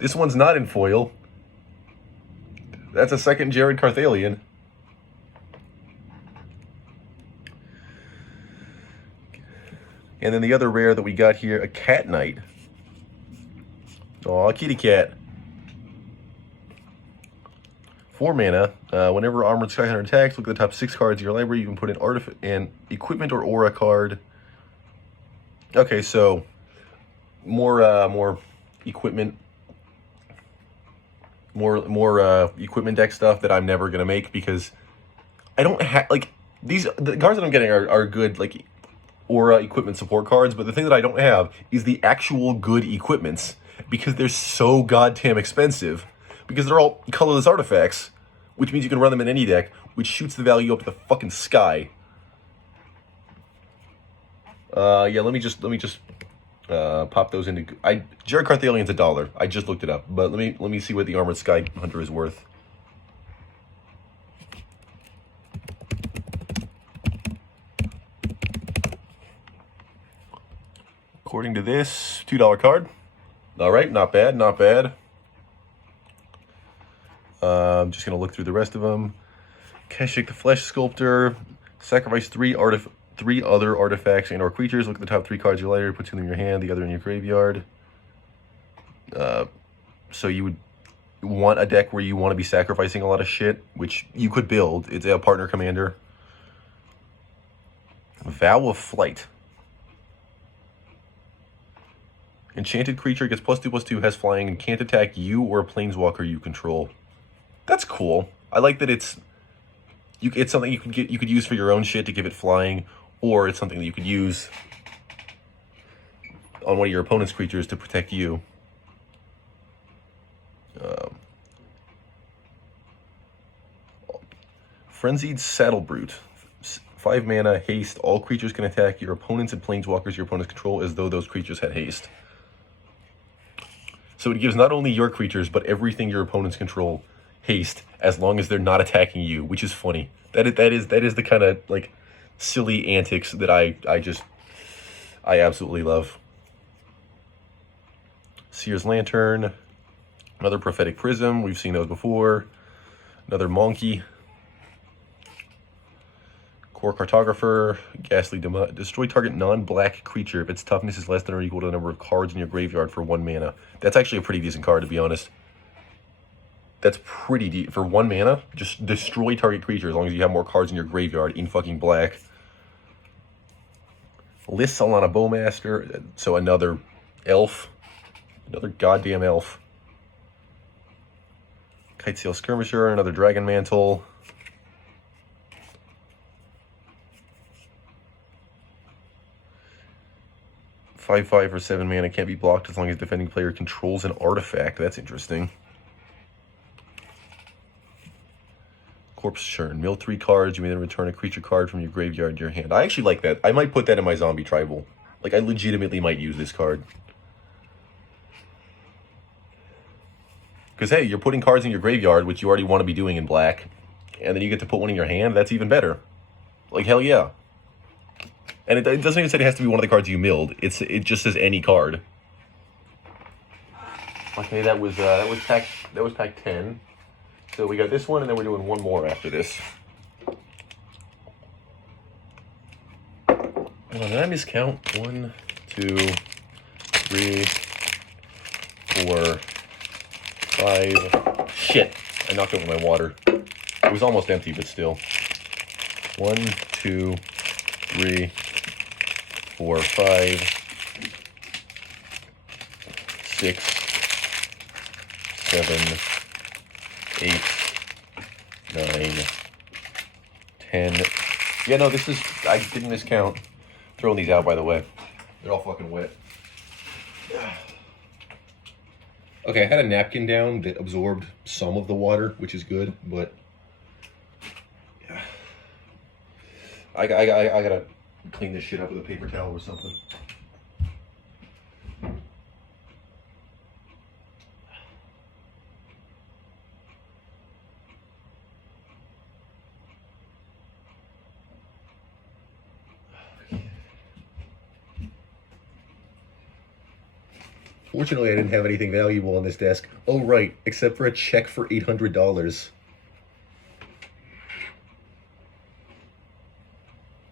This one's not in foil. That's a second Jared Carthalion. And then the other rare that we got here, a Cat Knight. Aw, kitty cat. 4 mana. Whenever Armored Skyhunter attacks, look at the top 6 cards of your library. You can put an equipment or aura card. Okay, so more equipment, more equipment deck stuff that I'm never gonna make, because I don't have the cards that I'm getting are good aura equipment support cards, but the thing that I don't have is the actual good equipments, because they're so goddamn expensive, because they're all colorless artifacts, which means you can run them in any deck, which shoots the value up to the fucking sky. Yeah, let me just pop those into... Jared Carthalion's $1. I just looked it up, but let me see what the Armored Skyhunter is worth. According to this, $2 card. All right, not bad, not bad. I'm just gonna look through the rest of them. Keshik the Flesh Sculptor. Sacrifice three other artifacts and/or creatures. Look at the top 3 cards of your library. Put 2 in your hand, the other in your graveyard. So you would want a deck where you want to be sacrificing a lot of shit, which you could build. It's a partner commander. Vow of Flight. Enchanted creature gets +2/+2, has flying, and can't attack you or a planeswalker you control. That's cool. I like that it's something you could use for your own shit to give it flying, or it's something that you could use on one of your opponent's creatures to protect you. Frenzied Saddle Brute. 5 mana, haste. All creatures can attack your opponents and planeswalkers your opponents control as though those creatures had haste. So it gives not only your creatures, but everything your opponents control haste, as long as they're not attacking you, which is funny. That is the kind of, like, silly antics that I absolutely love. Seer's Lantern. Another Prophetic Prism. We've seen those before. Another Monkey. Core Cartographer, Ghastly destroy target non-black creature if its toughness is less than or equal to the number of cards in your graveyard for 1 mana. That's actually a pretty decent card, to be honest. That's pretty deep. For 1 mana, just destroy target creature as long as you have more cards in your graveyard in fucking black. Lys Solana Bowmaster, so another elf. Another goddamn elf. Kitesail Skirmisher, another Dragon Mantle. Five for 7 mana, can't be blocked as long as defending player controls an artifact. That's interesting. Corpse Churn. Mill 3 cards. You may then return a creature card from your graveyard to your hand. I actually like that. I might put that in my zombie tribal. Like, I legitimately might use this card. Because, hey, you're putting cards in your graveyard, which you already want to be doing in black, and then you get to put one in your hand. That's even better. Like, hell yeah. And it doesn't even say it has to be one of the cards you milled. It just says any card. Okay, that was pack 10. So we got this one, and then we're doing one more after this. Hold on, did I miscount? 1, 2, 3, 4, 5. Shit! I knocked over my water. It was almost empty, but still. 1, 2, 3, 4, 5, 6, 7, 8, 9, 10. Yeah, no, this is, I didn't miscount. Throwing these out, by the way. They're all fucking wet. Okay, I had a napkin down that absorbed some of the water, which is good, but yeah. I gotta clean this shit up with a paper towel or something. Fortunately, I didn't have anything valuable on this desk. Oh, right, except for a check for $800.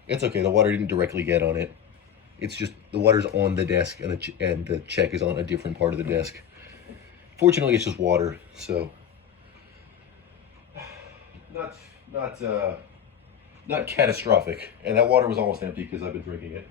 It's okay, the water didn't directly get on it. It's just, the water's on the desk, and the check is on a different part of the desk. Fortunately, it's just water, so... Not catastrophic. And that water was almost empty because I've been drinking it.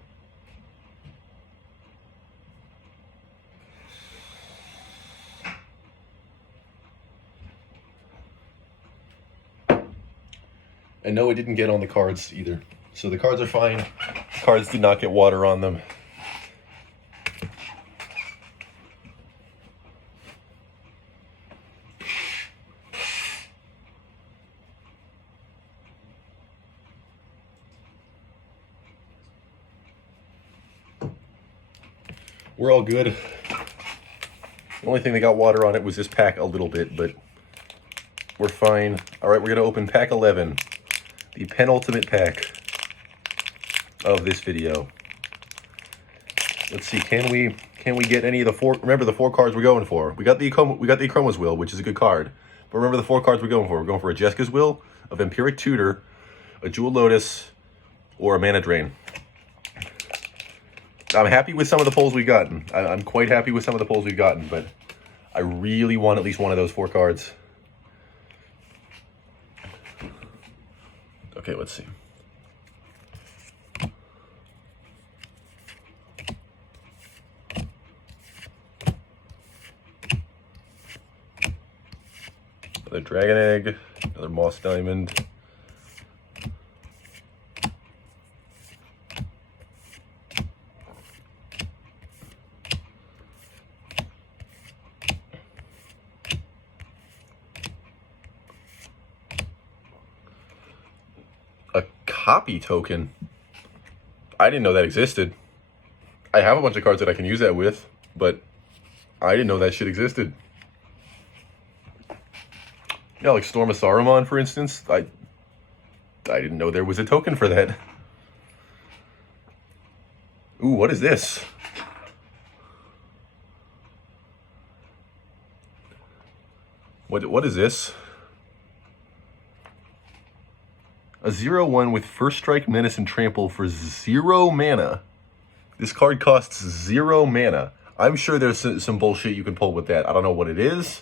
And no, it didn't get on the cards either. So the cards are fine. Cards did not get water on them. We're all good. The only thing that got water on it was this pack a little bit, but we're fine. All right, we're going to open pack 11. The penultimate pack of this video. Let's see, can we get any of the four? Remember the four cards we're going for. We got the Chroma's Will, which is a good card. But remember the four cards we're going for. We're going for a Jeska's Will, a Vampiric Tutor, a Jewel Lotus, or a Mana Drain. I'm happy with some of the pulls we've gotten. I'm quite happy with some of the pulls we've gotten, but I really want at least one of those four cards. Okay, let's see. Another Dragon Egg, another Moss Diamond. A copy token? I didn't know that existed. I have a bunch of cards that I can use that with, but I didn't know that shit existed. Yeah, like Storm of Saruman, for instance. I didn't know there was a token for that. Ooh, what is this? What is this? A 0/1 with First Strike, Menace, and Trample for 0 mana. This card costs 0 mana. I'm sure there's some bullshit you can pull with that. I don't know what it is.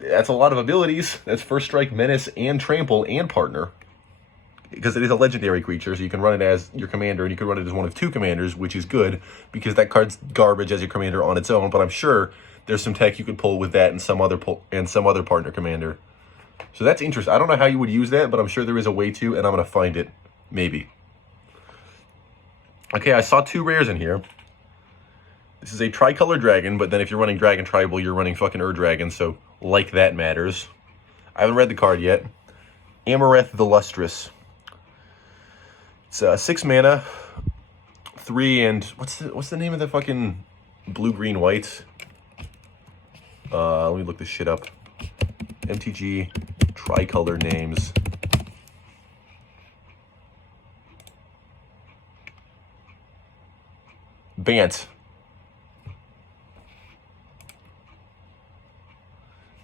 That's a lot of abilities. That's First Strike, Menace, and Trample, and Partner. Because it is a legendary creature, so you can run it as your commander, and you can run it as one of two commanders, which is good, because that card's garbage as your commander on its own, but I'm sure there's some tech you can pull with that and some other partner commander. So that's interesting. I don't know how you would use that, but I'm sure there is a way to, and I'm going to find it. Maybe. Okay, I saw two rares in here. This is a Tricolor Dragon, but then if you're running Dragon Tribal, you're running fucking Dragon, so like that matters. I haven't read the card yet. Amareth the Lustrous. It's 6 mana, 3 and what's the name of the fucking blue, green, white? Let me look this shit up. MTG Tricolor names. Bant.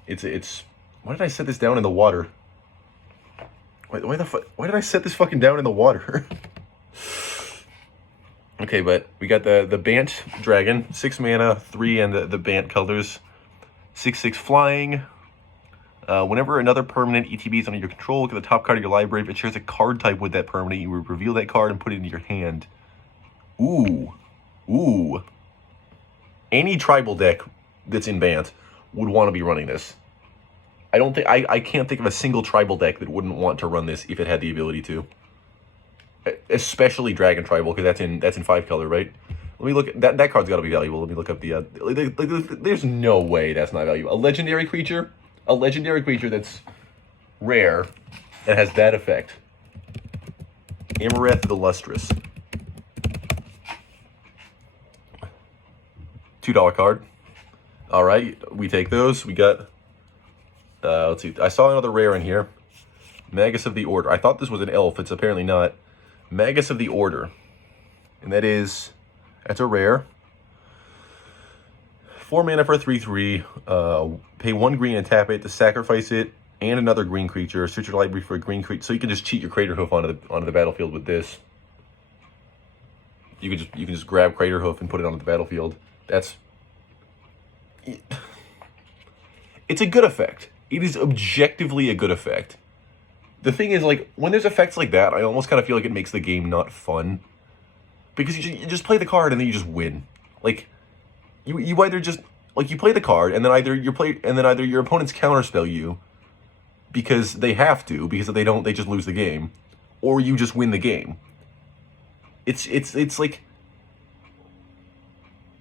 It's. Why did I set this down in the water? Why did I set this fucking down in the water? Okay, but we got the Bant Dragon, 6 mana, 3 and the Bant colors, 6/6 flying. Whenever another permanent ETB is under your control, look at the top card of your library. If it shares a card type with that permanent, you will reveal that card and put it into your hand. Ooh. Any tribal deck that's in Bant would want to be running this. I can't think of a single tribal deck that wouldn't want to run this if it had the ability to. Especially Dragon Tribal, because that's in 5 color, right? Let me look at that card's got to be valuable. Let me look up the there's no way that's not valuable. A legendary creature that's rare and has that effect. Amareth the Lustrous. $2 card. All right, we take those. We got let's see. I saw another rare in here. Magus of the Order. I thought this was an elf. It's apparently not. Magus of the Order. And that's a rare. 4 mana for a 3/3. Pay 1 green and tap it to sacrifice it and another green creature. Search your library for a green creature. So you can just cheat your Craterhoof onto the battlefield with this. You can just grab Craterhoof and put it onto the battlefield. It's a good effect. It is objectively a good effect. The thing is, like, when there's effects like that, I almost kind of feel like it makes the game not fun. Because you just play the card and then you just win. Like, you either just, like, you play the card and then either your opponents counterspell you because they have to, because if they don't, they just lose the game. Or you just win the game. It's like...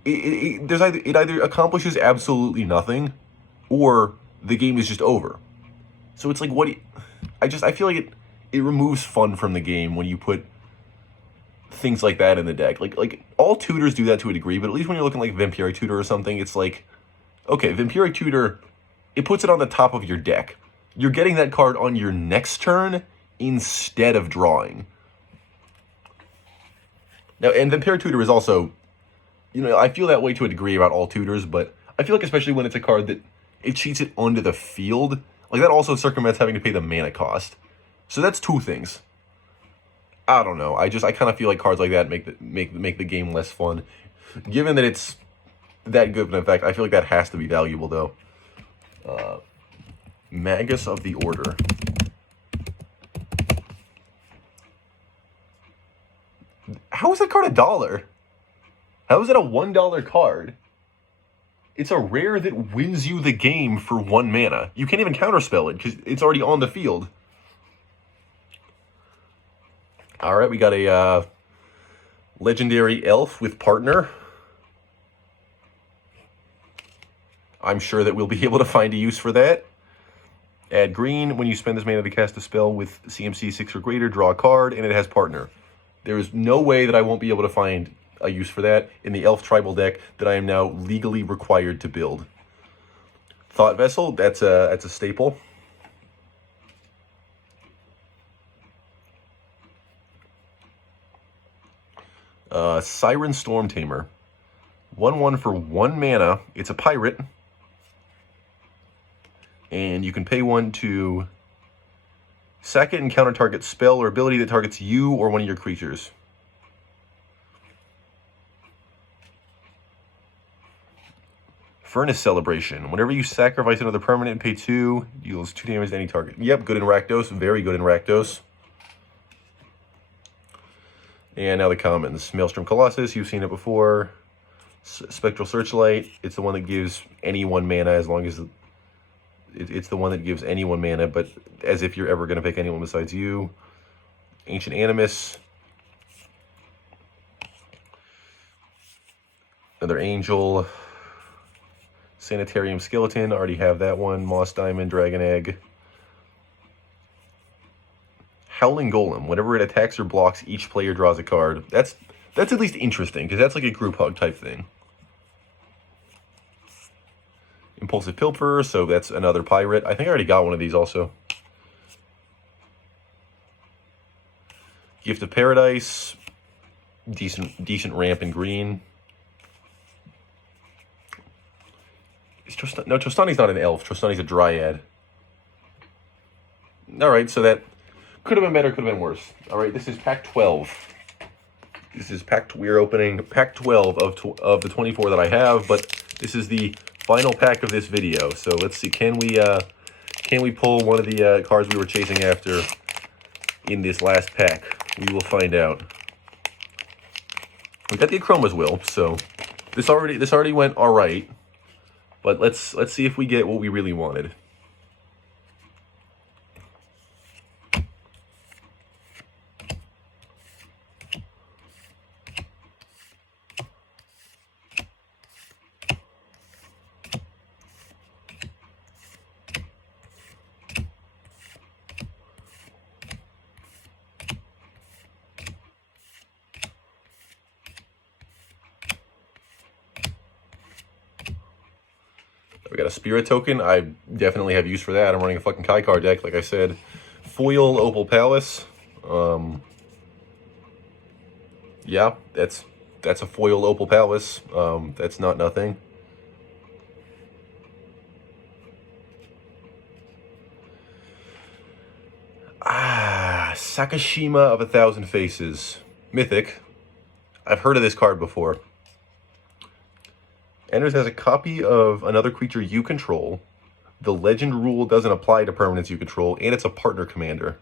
It either accomplishes absolutely nothing, or the game is just over. So it's like, I feel like it removes fun from the game when you put things like that in the deck. Like all tutors do that to a degree, but at least when you're looking like Vampiric Tutor or something, it's like, okay, Vampiric Tutor, it puts it on the top of your deck. You're getting that card on your next turn instead of drawing. Now, and Vampiric Tutor is also, you know, I feel that way to a degree about all tutors, but I feel like especially when it's a card that it cheats it onto the field, like that also circumvents having to pay the mana cost. So that's two things. I don't know. I kind of feel like cards like that make the game less fun. Given that it's that good of an effect, I feel like that has to be valuable though. Magus of the Order. How is that card $1? How is it a $1 card? It's a rare that wins you the game for 1 mana. You can't even counterspell it because it's already on the field. Alright, we got a legendary elf with partner. I'm sure that we'll be able to find a use for that. Add green. When you spend this mana to cast a spell with CMC 6 or greater, draw a card, and it has partner. There is no way that I won't be able to find a use for that in the elf tribal deck that I am now legally required to build. Thought Vessel, that's a staple. Siren Stormtamer. 1/1 for 1 mana. It's a pirate. And you can pay 1 to sack it and counter target spell or ability that targets you or one of your creatures. Furnace Celebration. Whenever you sacrifice another permanent and pay 2, deals 2 damage to any target. Yep, good in Rakdos. Very good in Rakdos. And now the commons. Maelstrom Colossus, you've seen it before. Spectral Searchlight, it's the one that gives any 1 mana as long as... It's the one that gives anyone mana, but as if you're ever going to pick anyone besides you. Ancient Animus. Another Angel. Sanitarium Skeleton, already have that one. Moss Diamond, Dragon Egg. Howling Golem. Whenever it attacks or blocks, each player draws a card. That's at least interesting, because that's like a group hug type thing. Impulsive Pilfer, so that's another pirate. I think I already got one of these also. Gift of Paradise. Decent ramp in green. No, Trostani's not an elf. Trostani's a dryad. Alright, so that could have been better, could have been worse. Alright, this is pack 12. This is we're opening pack 12 of the 24 that I have, but this is the final pack of this video. So let's see, can we pull one of the cards we were chasing after in this last pack? We will find out. We got the Akroma's Will, so this already went all right. But let's see if we get what we really wanted. We got a Spirit Token. I definitely have use for that. I'm running a fucking Kai card deck, like I said. Foil Opal Palace. Yeah, that's a foil Opal Palace. That's not nothing. Sakashima of 1,000 Faces. Mythic. I've heard of this card before. Enters as a copy of another creature you control. The legend rule doesn't apply to permanents you control, and it's a partner commander.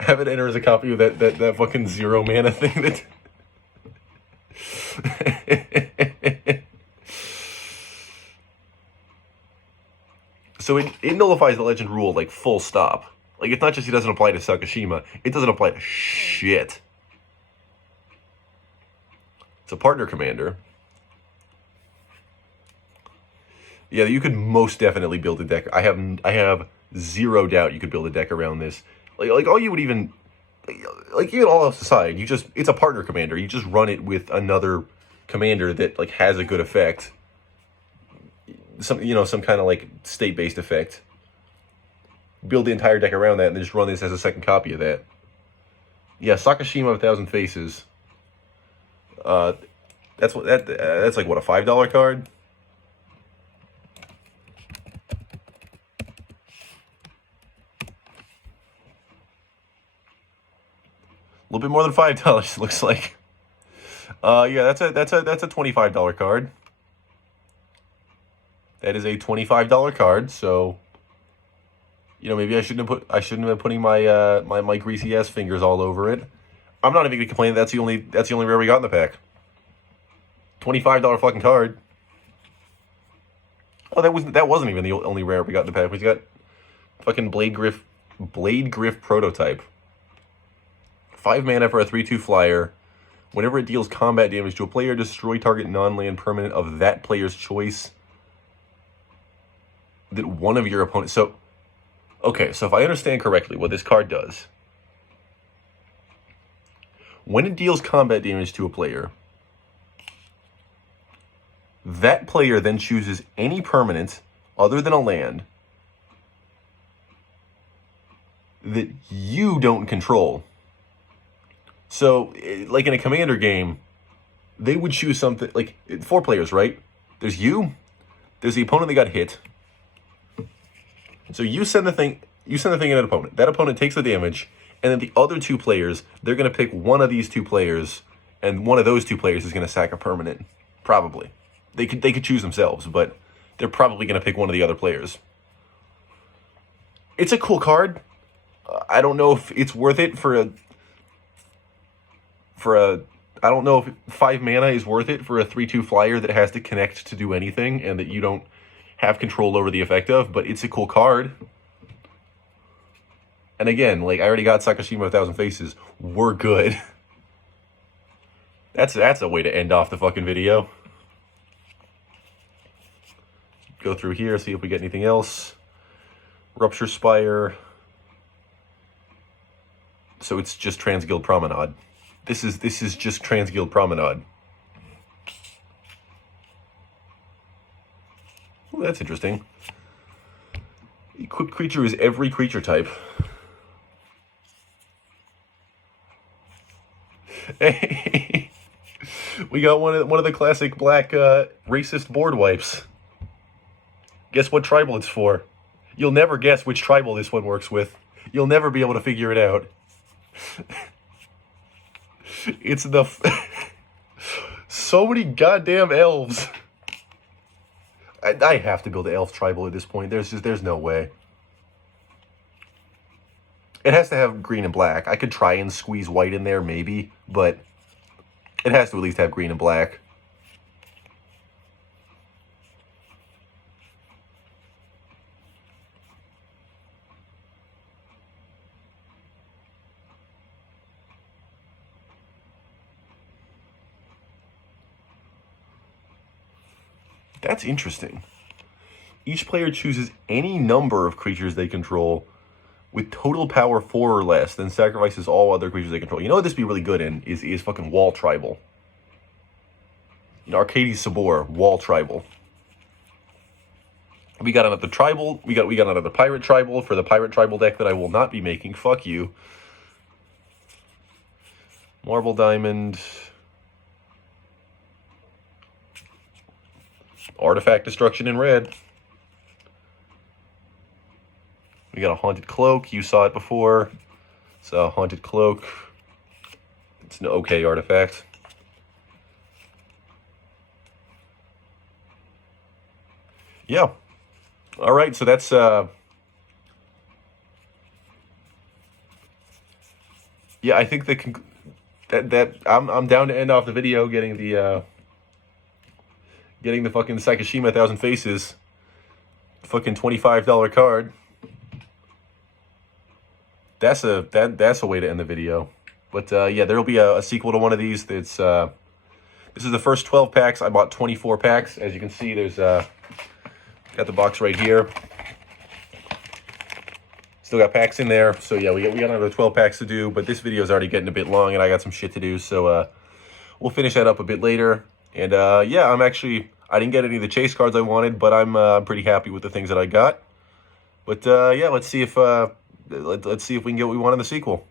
Have it enter as a copy of that fucking 0 mana thing that... So it nullifies the legend rule, like, full stop. Like, it's not just it doesn't apply to Sakashima, it doesn't apply to shit. It's a partner commander. Yeah, you could most definitely build a deck. I have zero doubt you could build a deck around this. Like all you would even, like even all else aside, it's a partner commander. You just run it with another commander that like has a good effect. Some kind of like state-based effect. Build the entire deck around that and then just run this as a second copy of that. Yeah, Sakashima of 1,000 Faces. That's like what, a $5 card? A little bit more than $5, looks like. Yeah, that's a $25 card. That is a $25 card. So, maybe I shouldn't have been putting my my greasy ass fingers all over it. I'm not even gonna complain. That's the only rare we got in the pack. $25 fucking card. Oh, that wasn't even the only rare we got in the pack. We got fucking Blade Griff prototype. 5 mana for a 3/2 flyer. Whenever it deals combat damage to a player, destroy target non-land permanent of that player's choice. That one of your opponents. So, okay, so if I understand correctly, what this card does, when it deals combat damage to a player, that player then chooses any permanent other than a land that you don't control. So, like in a Commander game, they would choose something, like 4 players, right? There's you, there's the opponent that got hit. So you send the thing at an opponent. That opponent takes the damage, and then the other 2 players, they're going to pick one of these 2 players, and one of those 2 players is going to sack a permanent. Probably. They could choose themselves, but they're probably going to pick one of the other players. It's a cool card. I don't know if it's worth it for a I don't know if 5 mana is worth it for a 3/2 flyer that has to connect to do anything and that you don't have control over the effect of, but it's a cool card. And again, like I already got Sakashima of 1,000 Faces. We're good. That's a way to end off the fucking video. Go through here, see if we get anything else. Rupture Spire. So it's just Transguild Promenade. This is just Transguild Promenade. Ooh, that's interesting. Equipped creature is every creature type. Hey, we got one of the classic black racist board wipes. Guess what tribal it's for? You'll never guess which tribal this one works with. You'll never be able to figure it out. It's the so many goddamn elves. I have to build an elf tribal at this point. There's no way. It has to have green and black. I could try and squeeze white in there, maybe, but it has to at least have green and black. That's interesting. Each player chooses any number of creatures they control with total power 4 or less, then sacrifices all other creatures they control. You know what this would be really good in is fucking Wall Tribal. Arcades Sabor, Wall Tribal. We got another tribal. We got another pirate tribal for the pirate tribal deck that I will not be making. Fuck you. Marble Diamond. Artifact Destruction in red. We got a Haunted Cloak. You saw it before. It's a Haunted Cloak. It's an okay artifact. Yeah. All right, so that's yeah, I think that I'm down to end off the video getting the fucking Sakashima 1,000 Faces fucking $25 card. That's a way to end the video. But yeah, there'll be a sequel to one of these. It's this is the first 12 packs. I bought 24 packs. As you can see, there's got the box right here. Still got packs in there. So yeah, we got another 12 packs to do, but this video is already getting a bit long and I got some shit to do. So we'll finish that up a bit later. And yeah, I didn't get any of the chase cards I wanted, but I'm pretty happy with the things that I got. But yeah, let's see if we can get what we want in the sequel.